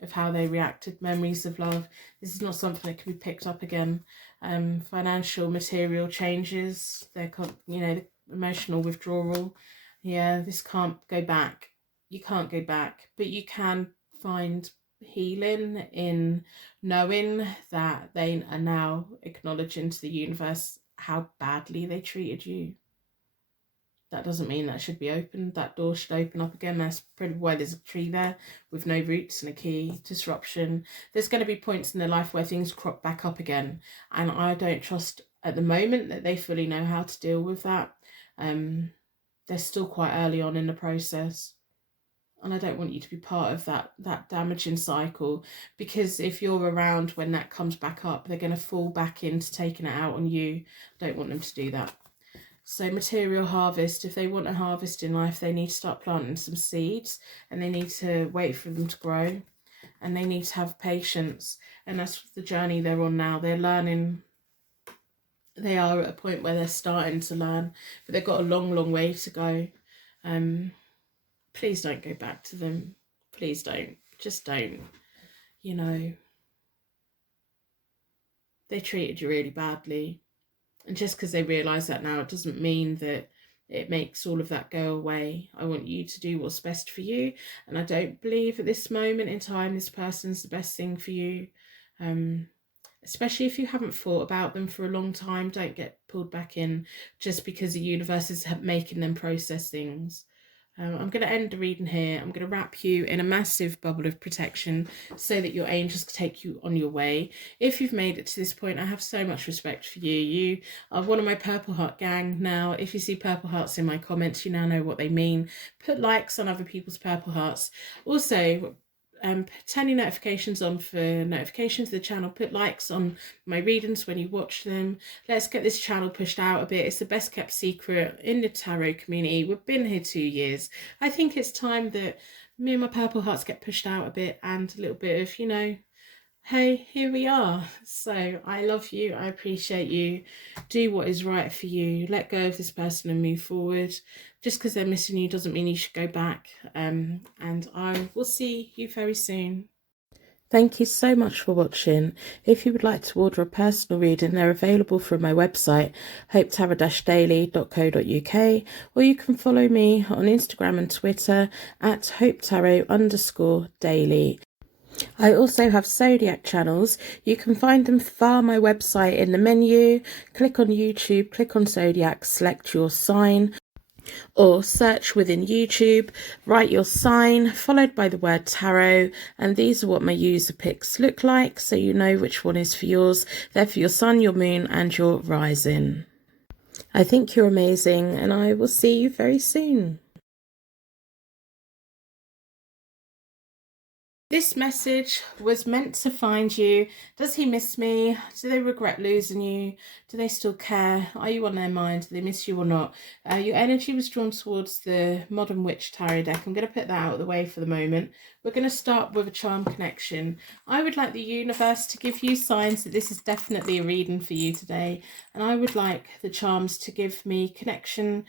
of how they reacted. Memories of love. This is not something that can be picked up again. Financial, material changes. They're, you know, the emotional withdrawal. Yeah, this can't go back. You can't go back, but you can find healing in knowing that they are now acknowledging to the universe how badly they treated you. that doesn't mean that should be open. That door should open up again. That's probably why there's a tree there with no roots and a key. Disruption. There's going to be points in their life where things crop back up again. And I don't trust at the moment that they fully know how to deal with that. They're still quite early on in the process. And I don't want you to be part of that damaging cycle, because if you're around when that comes back up, they're going to fall back into taking it out on you. I don't want them to do that. So material harvest, if they want a harvest in life, they need to start planting some seeds, and they need to wait for them to grow, and they need to have patience. And that's the journey they're on now. They're learning. They are at a point where they're starting to learn, but they've got a long way to go. Please don't go back to them. Please don't. Just don't. You know, they treated you really badly. And just because they realise that now, it doesn't mean that it makes all of that go away. I want you to do what's best for you. And I don't believe at this moment in time, this person's the best thing for you. Especially if you haven't thought about them for a long time. Don't get pulled back in just because the universe is making them process things. I'm going to end the reading here. I'm going to wrap you in a massive bubble of protection so that your angels can take you on your way. If you've made it to this point, I have so much respect for you. You are one of my Purple Heart gang now. If you see Purple Hearts in my comments, you now know what they mean. Put likes on other people's Purple Hearts. Also, turn your notifications on for notifications of the channel. Put likes on my readings when you watch them. Let's get this channel pushed out a bit. It's the best kept secret in the tarot community. We've been here 2 years. I think it's time that me and my Purple Hearts get pushed out a bit, and a little bit of, you know, hey, here we are. So I love you. I appreciate you. Do what is right for you. Let go of this person and move forward. Just because they're missing you doesn't mean you should go back. And I will see you very soon. Thank you so much for watching. If you would like to order a personal reading, they're available from my website, hopetarot-daily.co.uk, or you can follow me on Instagram and Twitter at hopetarot_daily. I also have zodiac channels. You can find them via my website in the menu. Click on YouTube, click on zodiac, select your sign, or search within YouTube, write your sign, followed by the word tarot, and these are what my user picks look like, so you know which one is for yours. They're for your sun, your moon, and your rising. I think you're amazing, and I will see you very soon. This message was meant to find you. Does he miss me? Do they regret losing you? Do they still care? Are you on their mind? Do they miss you or not? Your energy was drawn towards the Modern Witch Tarot deck. I'm going to put that out of the way for the moment. We're going to start with a charm connection. I would like the universe to give you signs that this is definitely a reading for you today. And I would like the charms to give me connection,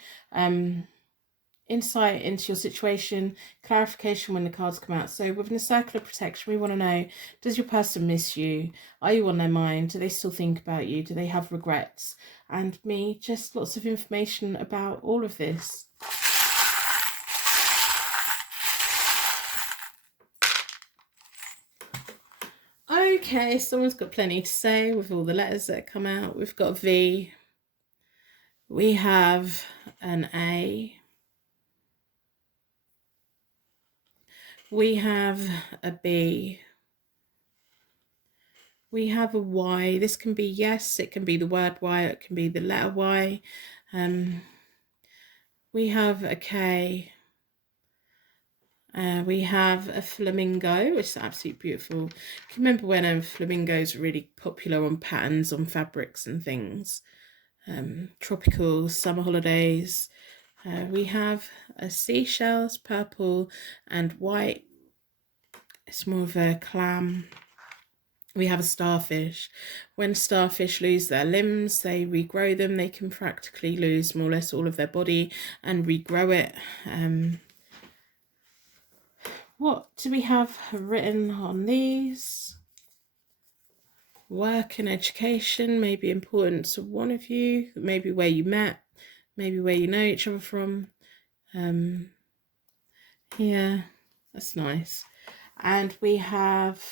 insight into your situation, clarification when the cards come out. So within the circle of protection, we want to know, does your person miss you? Are you on their mind? Do they still think about you? Do they have regrets? And me, just lots of information about all of this. Okay, someone's got plenty to say with all the letters that come out. We've got a V. We have an A. We have a B. We have a Y. This can be yes, it can be the word Y, it can be the letter Y. We have a K. We have a flamingo, which is absolutely beautiful. Can you remember when flamingos were really popular on patterns on fabrics and things? Tropical summer holidays. We have a seashells, purple and white. It's more of a clam. We have a starfish. When starfish lose their limbs, they regrow them. They can practically lose more or less all of their body and regrow it. What do we have written on these? Work and education may be important to one of you, maybe where you met, maybe where you know each other from. Yeah, that's nice. And we have,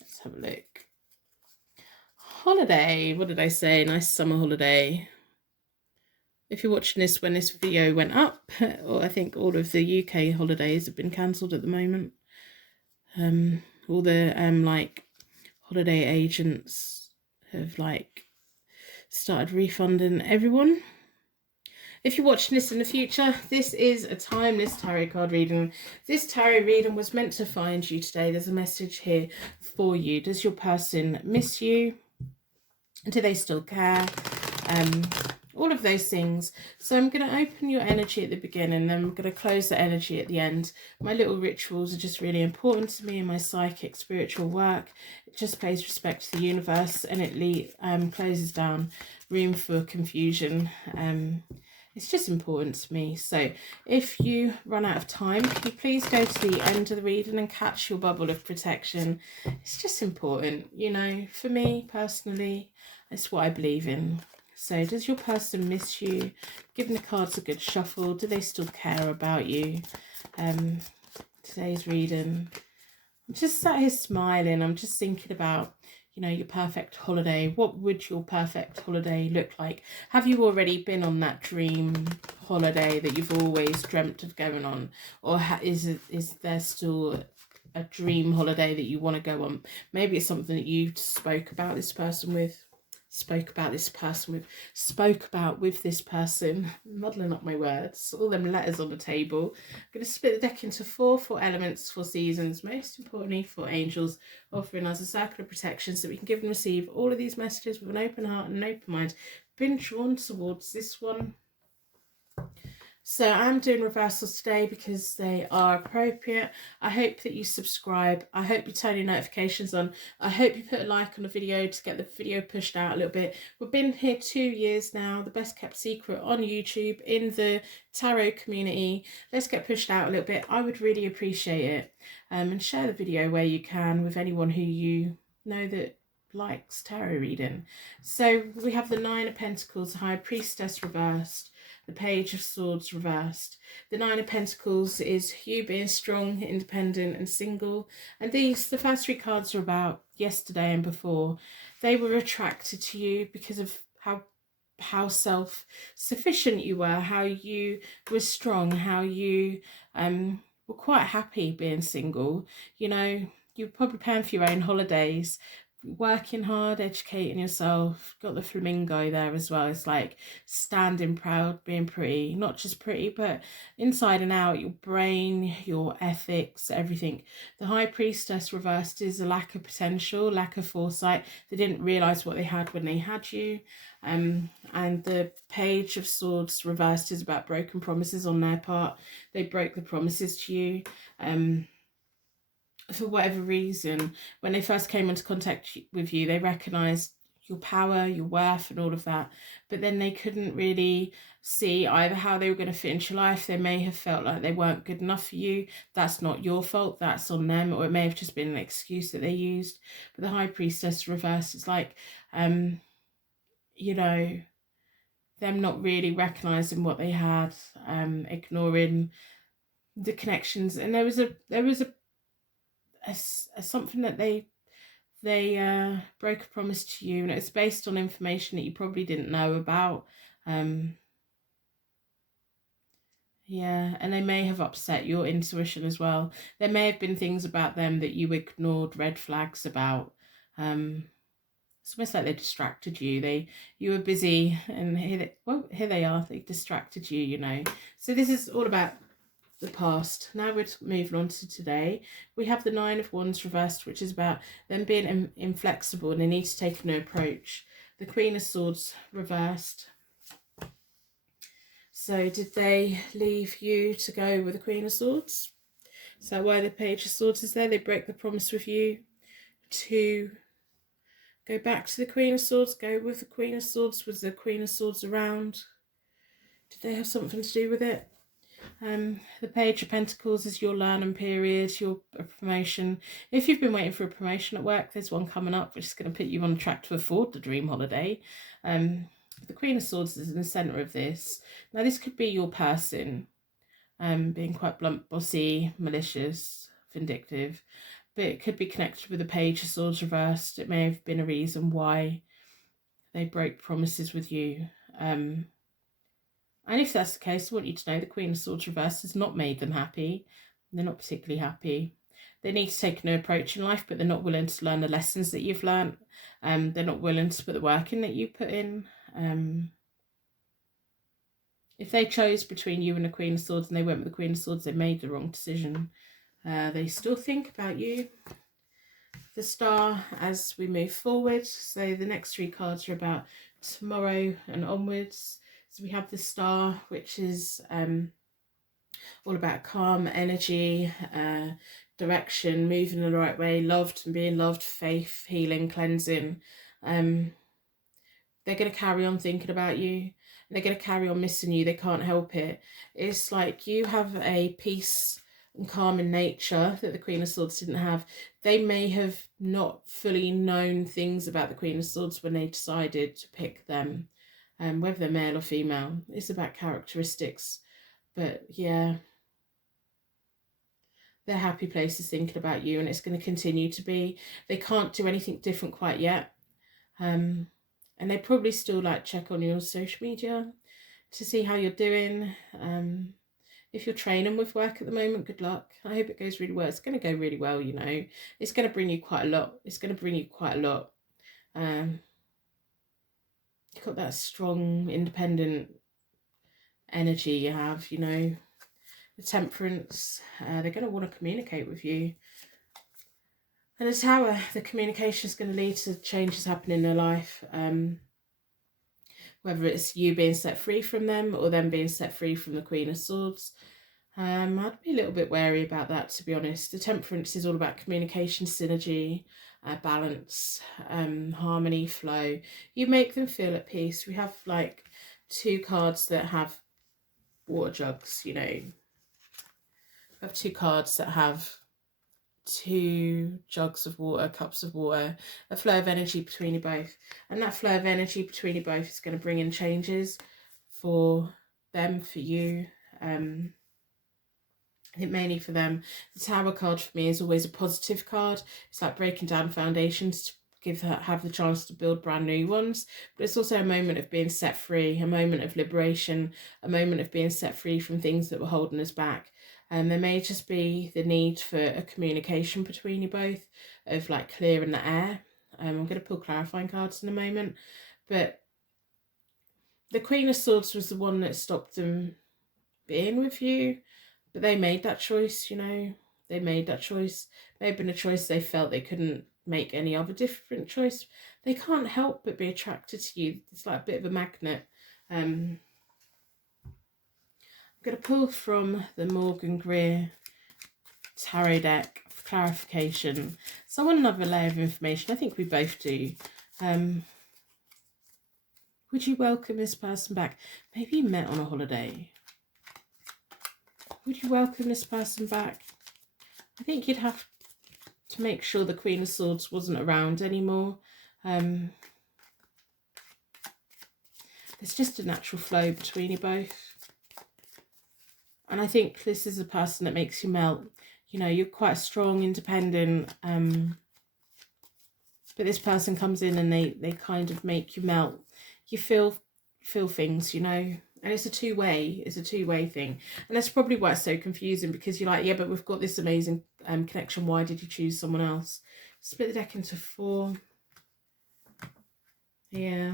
let's have a look. Holiday, what did I say? Nice summer holiday. If you're watching this when this video went up, or I think all of the UK holidays have been cancelled at the moment. All the like holiday agents have like started refunding everyone. If you're watching this in the future, this is a timeless tarot card reading. This tarot reading was meant to find you today. There's a message here for you. Does your person miss you? Do they still care? All of those things. So I'm going to open your energy at the beginning, then I'm going to close the energy at the end. My little rituals are just really important to me in my psychic spiritual work. It just pays respect to the universe, and it closes down room for confusion. It's just important to me. So if you run out of time, can you please go to the end of the reading and catch your bubble of protection? It's just important, you know, for me personally, it's what I believe in. So does your person miss you? Giving the cards a good shuffle. Do they still care about you? Today's reading, I'm just sat here smiling. I'm just thinking about, you know, your perfect holiday. What would your perfect holiday look like? Have you already been on that dream holiday that you've always dreamt of going on? Or is there still a dream holiday that you want to go on? Maybe it's something that you spoke about with this person, muddling up my words, all them letters on the table. I'm going to split the deck into four elements, 4 seasons, most importantly 4 angels, offering us a circle of protection so we can give and receive all of these messages with an open heart and an open mind. Been drawn towards this one. So I'm doing reversals today because they are appropriate. I hope that you subscribe. I hope you turn your notifications on. I hope you put a like on the video to get the video pushed out a little bit. We've been here 2 years now, the best kept secret on YouTube in the tarot community. Let's get pushed out a little bit. I would really appreciate it. And share the video where you can with anyone who you know that likes tarot reading. So we have the 9 of Pentacles, High Priestess reversed, the Page of Swords reversed. The 9 of Pentacles is you being strong, independent and single. And the first 3 cards are about yesterday and before. They were attracted to you because of how self-sufficient you were, how you were strong, how you were quite happy being single. You know, you're probably paying for your own holidays, working hard, educating yourself. Got the flamingo there as well. It's like standing proud, being pretty, not just pretty but inside and out, your brain, your ethics, everything. The High Priestess reversed is a lack of potential, lack of foresight. They didn't realize what they had when they had you. And the Page of Swords reversed is about broken promises on their part. They broke the promises to you for whatever reason. When they first came into contact with you, they recognized your power, your worth and all of that, but then they couldn't really see either how they were going to fit into your life. They may have felt like they weren't good enough for you. That's not your fault, that's on them, or it may have just been an excuse that they used. But the High Priestess reverse is like you know, them not really recognizing what they had, ignoring the connections. And there was a something that they broke a promise to you, and it's based on information that you probably didn't know about. Yeah, and they may have upset your intuition as well. There may have been things about them that you ignored, red flags about. It's almost like they distracted you. You were busy, and here they are. They distracted you, you know. So this is all about the past. Now we're moving on to today. We have the 9 of Wands reversed, which is about them being inflexible and they need to take a new approach. The Queen of Swords reversed. So did they leave you to go with the Queen of Swords? So why the Page of Swords is there? They break the promise with you to go back to the Queen of Swords, go with the Queen of Swords. Was the Queen of Swords around? Did they have something to do with it? The Page of Pentacles is your learning period, your promotion. If you've been waiting for a promotion at work, there's one coming up which is going to put you on track to afford the dream holiday. The Queen of Swords is in the centre of this. Now this could be your person, being quite blunt, bossy, malicious, vindictive, but it could be connected with the Page of Swords reversed. It may have been a reason why they broke promises with you. And if that's the case, I want you to know the Queen of Swords reversed has not made them happy. They're not particularly happy. They need to take a new approach in life, but they're not willing to learn the lessons that you've learned. They're not willing to put the work in that you put in. If they chose between you and the Queen of Swords and they went with the Queen of Swords, they made the wrong decision. They still think about you. The Star as we move forward. So the next 3 cards are about tomorrow and onwards. So we have the Star, which is all about calm energy, direction, moving in the right way, loved and being loved, faith, healing, cleansing. They're going to carry on thinking about you. They're going to carry on missing you. They can't help it. It's like you have a peace and calm in nature that the Queen of Swords didn't have. They may have not fully known things about the Queen of Swords when they decided to pick them, whether they're male or female. It's about characteristics. But yeah, their happy place is thinking about you, and it's going to continue to be. They can't do anything different quite yet. And they probably still like check on your social media to see how you're doing. If you're training with work at the moment, good luck. I hope it goes really well. It's going to go really well, you know. It's going to bring you quite a lot. It's going to bring you quite a lot. You've got that strong, independent energy you have, you know. The Temperance, they're going to want to communicate with you. And the Tower, the communication is going to lead to changes happening in their life. Whether it's you being set free from them or them being set free from the Queen of Swords. I'd be a little bit wary about that, to be honest. The Temperance is all about communication, synergy, balance, harmony, flow. You make them feel at peace. We have like 2 cards that have water jugs, you know. We have 2 cards that have 2 jugs of water, cups of water, a flow of energy between you both. And that flow of energy between you both is going to bring in changes for them, for you. I think mainly for them. The Tower card for me is always a positive card. It's like breaking down foundations to have the chance to build brand new ones. But it's also a moment of being set free, a moment of liberation, a moment of being set free from things that were holding us back. And there may just be the need for a communication between you both, of like clearing the air. I'm going to pull clarifying cards in a moment. But the Queen of Swords was the one that stopped them being with you. But they made that choice, you know. They made that choice. It may have been a choice they felt they couldn't make any other different choice. They can't help but be attracted to you. It's like a bit of a magnet. I'm going to pull from the Morgan Greer tarot deck for clarification. So I want another layer of information. I think we both do. Would you welcome this person back? Maybe you met on a holiday. Would you welcome this person back? I think you'd have to make sure the Queen of Swords wasn't around anymore. There's just a natural flow between you both. And I think this is a person that makes you melt. You know, you're quite strong, independent. But this person comes in and they kind of make you melt. You feel things, you know. And it's a two-way thing. And that's probably why it's so confusing, because you're like, yeah, but we've got this amazing connection. Why did you choose someone else? Split the deck into 4. Yeah.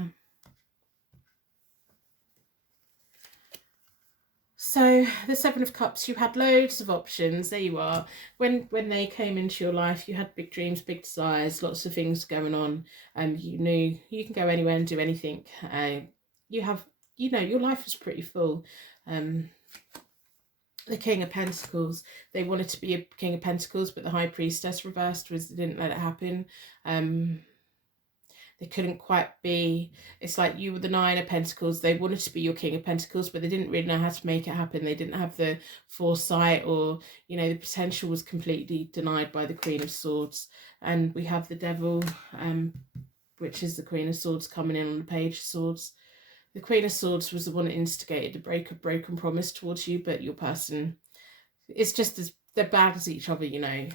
So the 7 of Cups, you had loads of options. There you are. When they came into your life, you had big dreams, big desires, lots of things going on. And you knew you can go anywhere and do anything. You know, your life was pretty full. The King of Pentacles, they wanted to be a King of Pentacles, but the High Priestess reversed was they didn't let it happen. They couldn't quite be. It's like you were the 9 of Pentacles. They wanted to be your King of Pentacles, but they didn't really know how to make it happen. They didn't have the foresight, or, you know, the potential was completely denied by the Queen of Swords. And we have the Devil, which is the Queen of Swords, coming in on the Page of Swords. The Queen of Swords was the one that instigated the broken promise towards you, but your person, it's just as they're bad as each other, you know.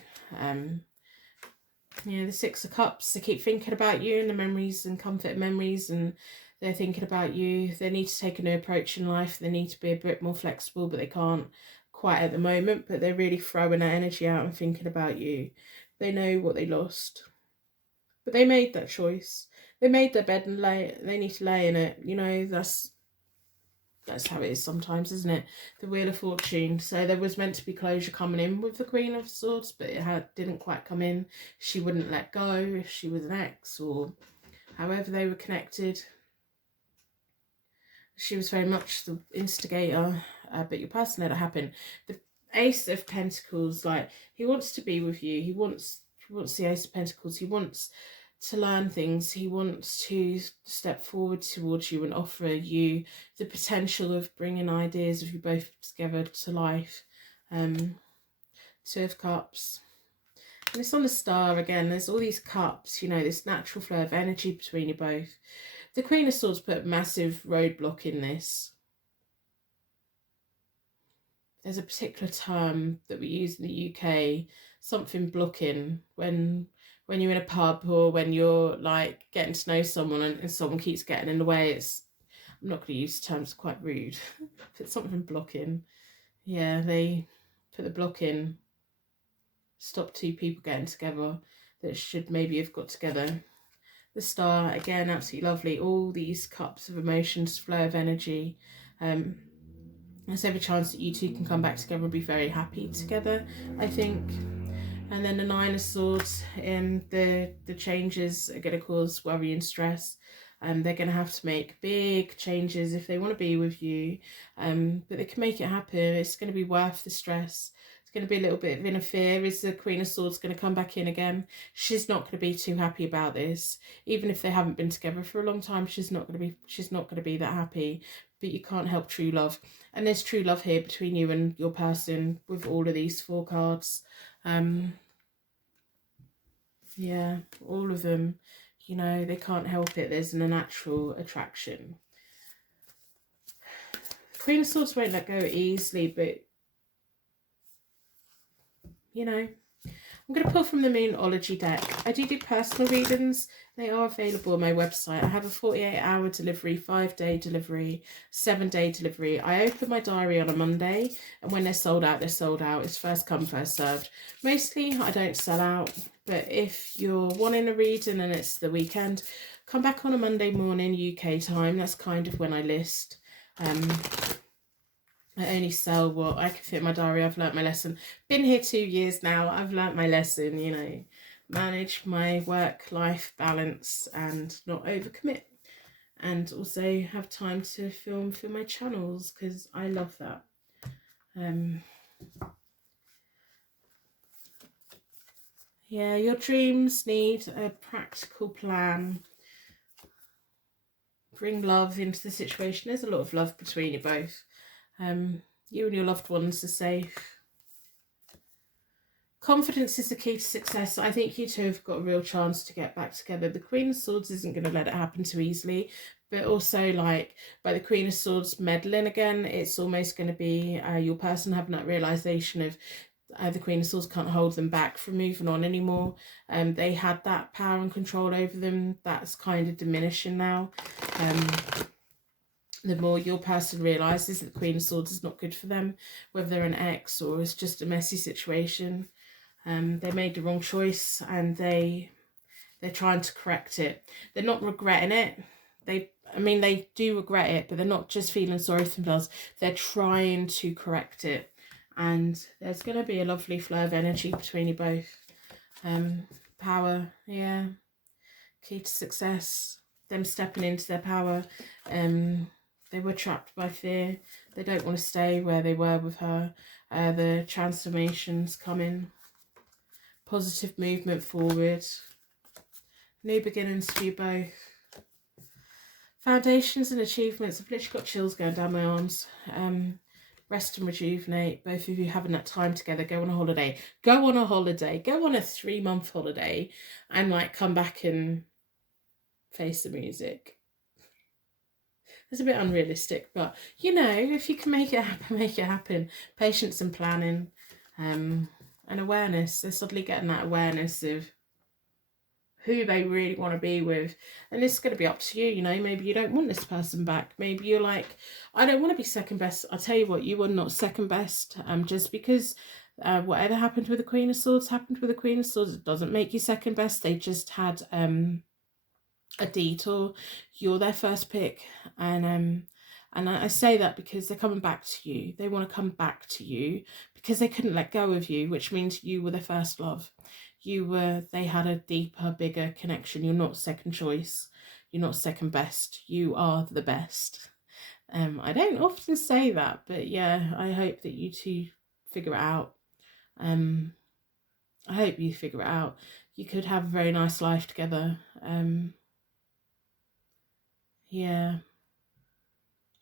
You know, the 6 of Cups, they keep thinking about you and the memories and comfort memories, and They're thinking about you. They need to take a new approach in life. They need to be a bit more flexible, but they can't quite at the moment. But they're really throwing that energy out and thinking about you. They know what they lost. But they made that choice. They made their bed and they need to lay in it. You know, that's how it is sometimes, isn't it? The Wheel of Fortune. So there was meant to be closure coming in with the Queen of Swords, but it didn't quite come in. She wouldn't let go if she was an ex or however they were connected. She was very much the instigator, but your person let it happen. The Ace of Pentacles, like, he wants to be with you. He wants the Ace of Pentacles. He wants to learn things. He wants to step forward towards you and offer you the potential of bringing ideas of you both together to life. Two of Cups. And it's on the Star again. There's all these cups, you know, this natural flow of energy between you both. The Queen of Swords put a massive roadblock in this. There's a particular term that we use in the UK, something blocking, when you're in a pub or when you're like getting to know someone and someone keeps getting in the way. I'm not going to use terms, quite rude. It's something blocking. Yeah, they put the block in. Stop two people getting together that should maybe have got together. The Star, again, absolutely lovely. All these cups of emotions, flow of energy. There's every chance that you two can come back together and be very happy together, I think. And then the Nine of Swords, the changes are going to cause worry and stress. They're going to have to make big changes if they want to be with you. But they can make it happen. It's going to be worth the stress. It's going to be a little bit of inner fear. Is the Queen of Swords going to come back in again? She's not going to be too happy about this. Even if they haven't been together for a long time, she's not going to be that happy. But you can't help true love. And there's true love here between you and your person with all of these 4 cards. Yeah, all of them, you know, they can't help it. There's an natural attraction. Queen of Swords won't let go easily, but, you know, I'm going to pull from the Moonology deck. I do personal readings. They are available on my website. I have a 48-hour delivery, 5-day delivery, 7-day delivery. I open my diary on a Monday, and when they're sold out, they're sold out. It's first come, first served. Mostly, I don't sell out, but if you're wanting a reading and it's the weekend, come back on a Monday morning UK time. That's kind of when I list. I only sell what I can fit in my diary. I've learnt my lesson. Been here 2 years now. I've learnt my lesson, you know. Manage my work-life balance and not overcommit. And also have time to film for my channels because I love that. Yeah, your dreams need a practical plan. Bring love into the situation. There's a lot of love between you both. You and your loved ones are safe. Confidence is the key to success. I think you two have got a real chance to get back together. The Queen of Swords isn't going to let it happen too easily, but also, like, by the Queen of Swords meddling again, it's almost going to be your person having that realisation of the Queen of Swords can't hold them back from moving on anymore. They had that power and control over them. That's kind of diminishing now. The more your person realises that the Queen of Swords is not good for them, whether they're an ex or it's just a messy situation. They made the wrong choice and they're trying to correct it. They're not regretting it. They do regret it, but they're not just feeling sorry for themselves. They're trying to correct it. And there's going to be a lovely flow of energy between you both. Power, yeah. Key to success. Them stepping into their power. They were trapped by fear. They don't want to stay where they were with her. The transformations coming. Positive movement forward. New beginnings for you both. Foundations and achievements. I've literally got chills going down my arms. Rest and rejuvenate. Both of you having that time together. Go on a holiday. Go on a holiday. Go on a 3-month holiday. And like come back and face the music. It's a bit unrealistic, but you know, if you can make it happen, make it happen. Patience and planning, and awareness. They're suddenly getting that awareness of who they really want to be with. And it's going to be up to you, you know. Maybe you don't want this person back. Maybe you're like, I don't want to be second best. I'll tell you what, you were not second best. Just because whatever happened with the Queen of Swords happened with the Queen of Swords. It doesn't make you second best. They just had a detour. You're their first pick. And I say that because they're coming back to you. They want to come back to you because they couldn't let go of you, which means you were their first love. They had a deeper, bigger connection. You're not second choice. You're not second best. You are the best. I don't often say that, but yeah, I hope that you two figure it out. I hope you figure it out. You could have a very nice life together. Yeah.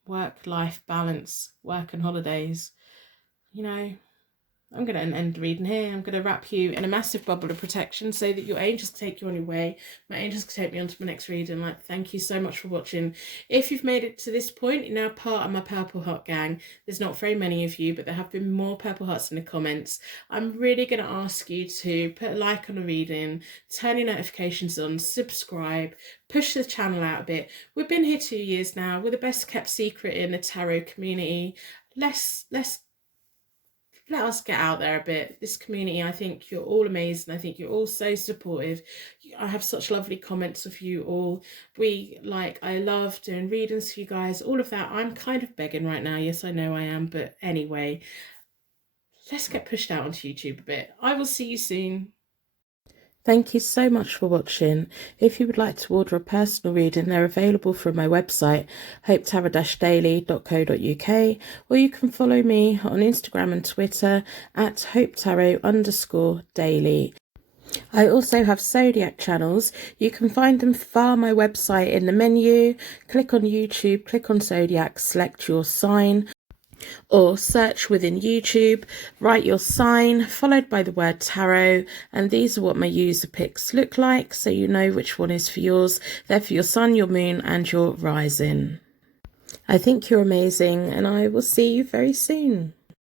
Work-life balance, work and holidays. You know, I'm going to end the reading here. I'm going to wrap you in a massive bubble of protection so that your angels can take you on your way. My angels can take me on to my next reading. Like, thank you so much for watching. If you've made it to this point, you're now part of my Purple Heart gang. There's not very many of you, but there have been more Purple Hearts in the comments. I'm really going to ask you to put a like on the reading, turn your notifications on, subscribe, push the channel out a bit. We've been here 2 years now. We're the best kept secret in the tarot community. Let us get out there a bit. This community, I think you're all amazing. I think you're all so supportive. I have such lovely comments of you all. I love doing readings for you guys, all of that. I'm kind of begging right now. Yes, I know I am. But anyway, let's get pushed out onto YouTube a bit. I will see you soon. Thank you so much for watching. If you would like to order a personal reading, they're available from my website, hopetarot-daily.co.uk, or you can follow me on Instagram and Twitter at hopetarot_daily. I also have zodiac channels. You can find them via my website in the menu. Click on YouTube, click on zodiac, select your sign, or search within YouTube, write your sign followed by the word tarot, and these are what my user picks look like, so you know which one is for yours. They're for your sun, your moon and your rising. I think you're amazing, and I will see you very soon.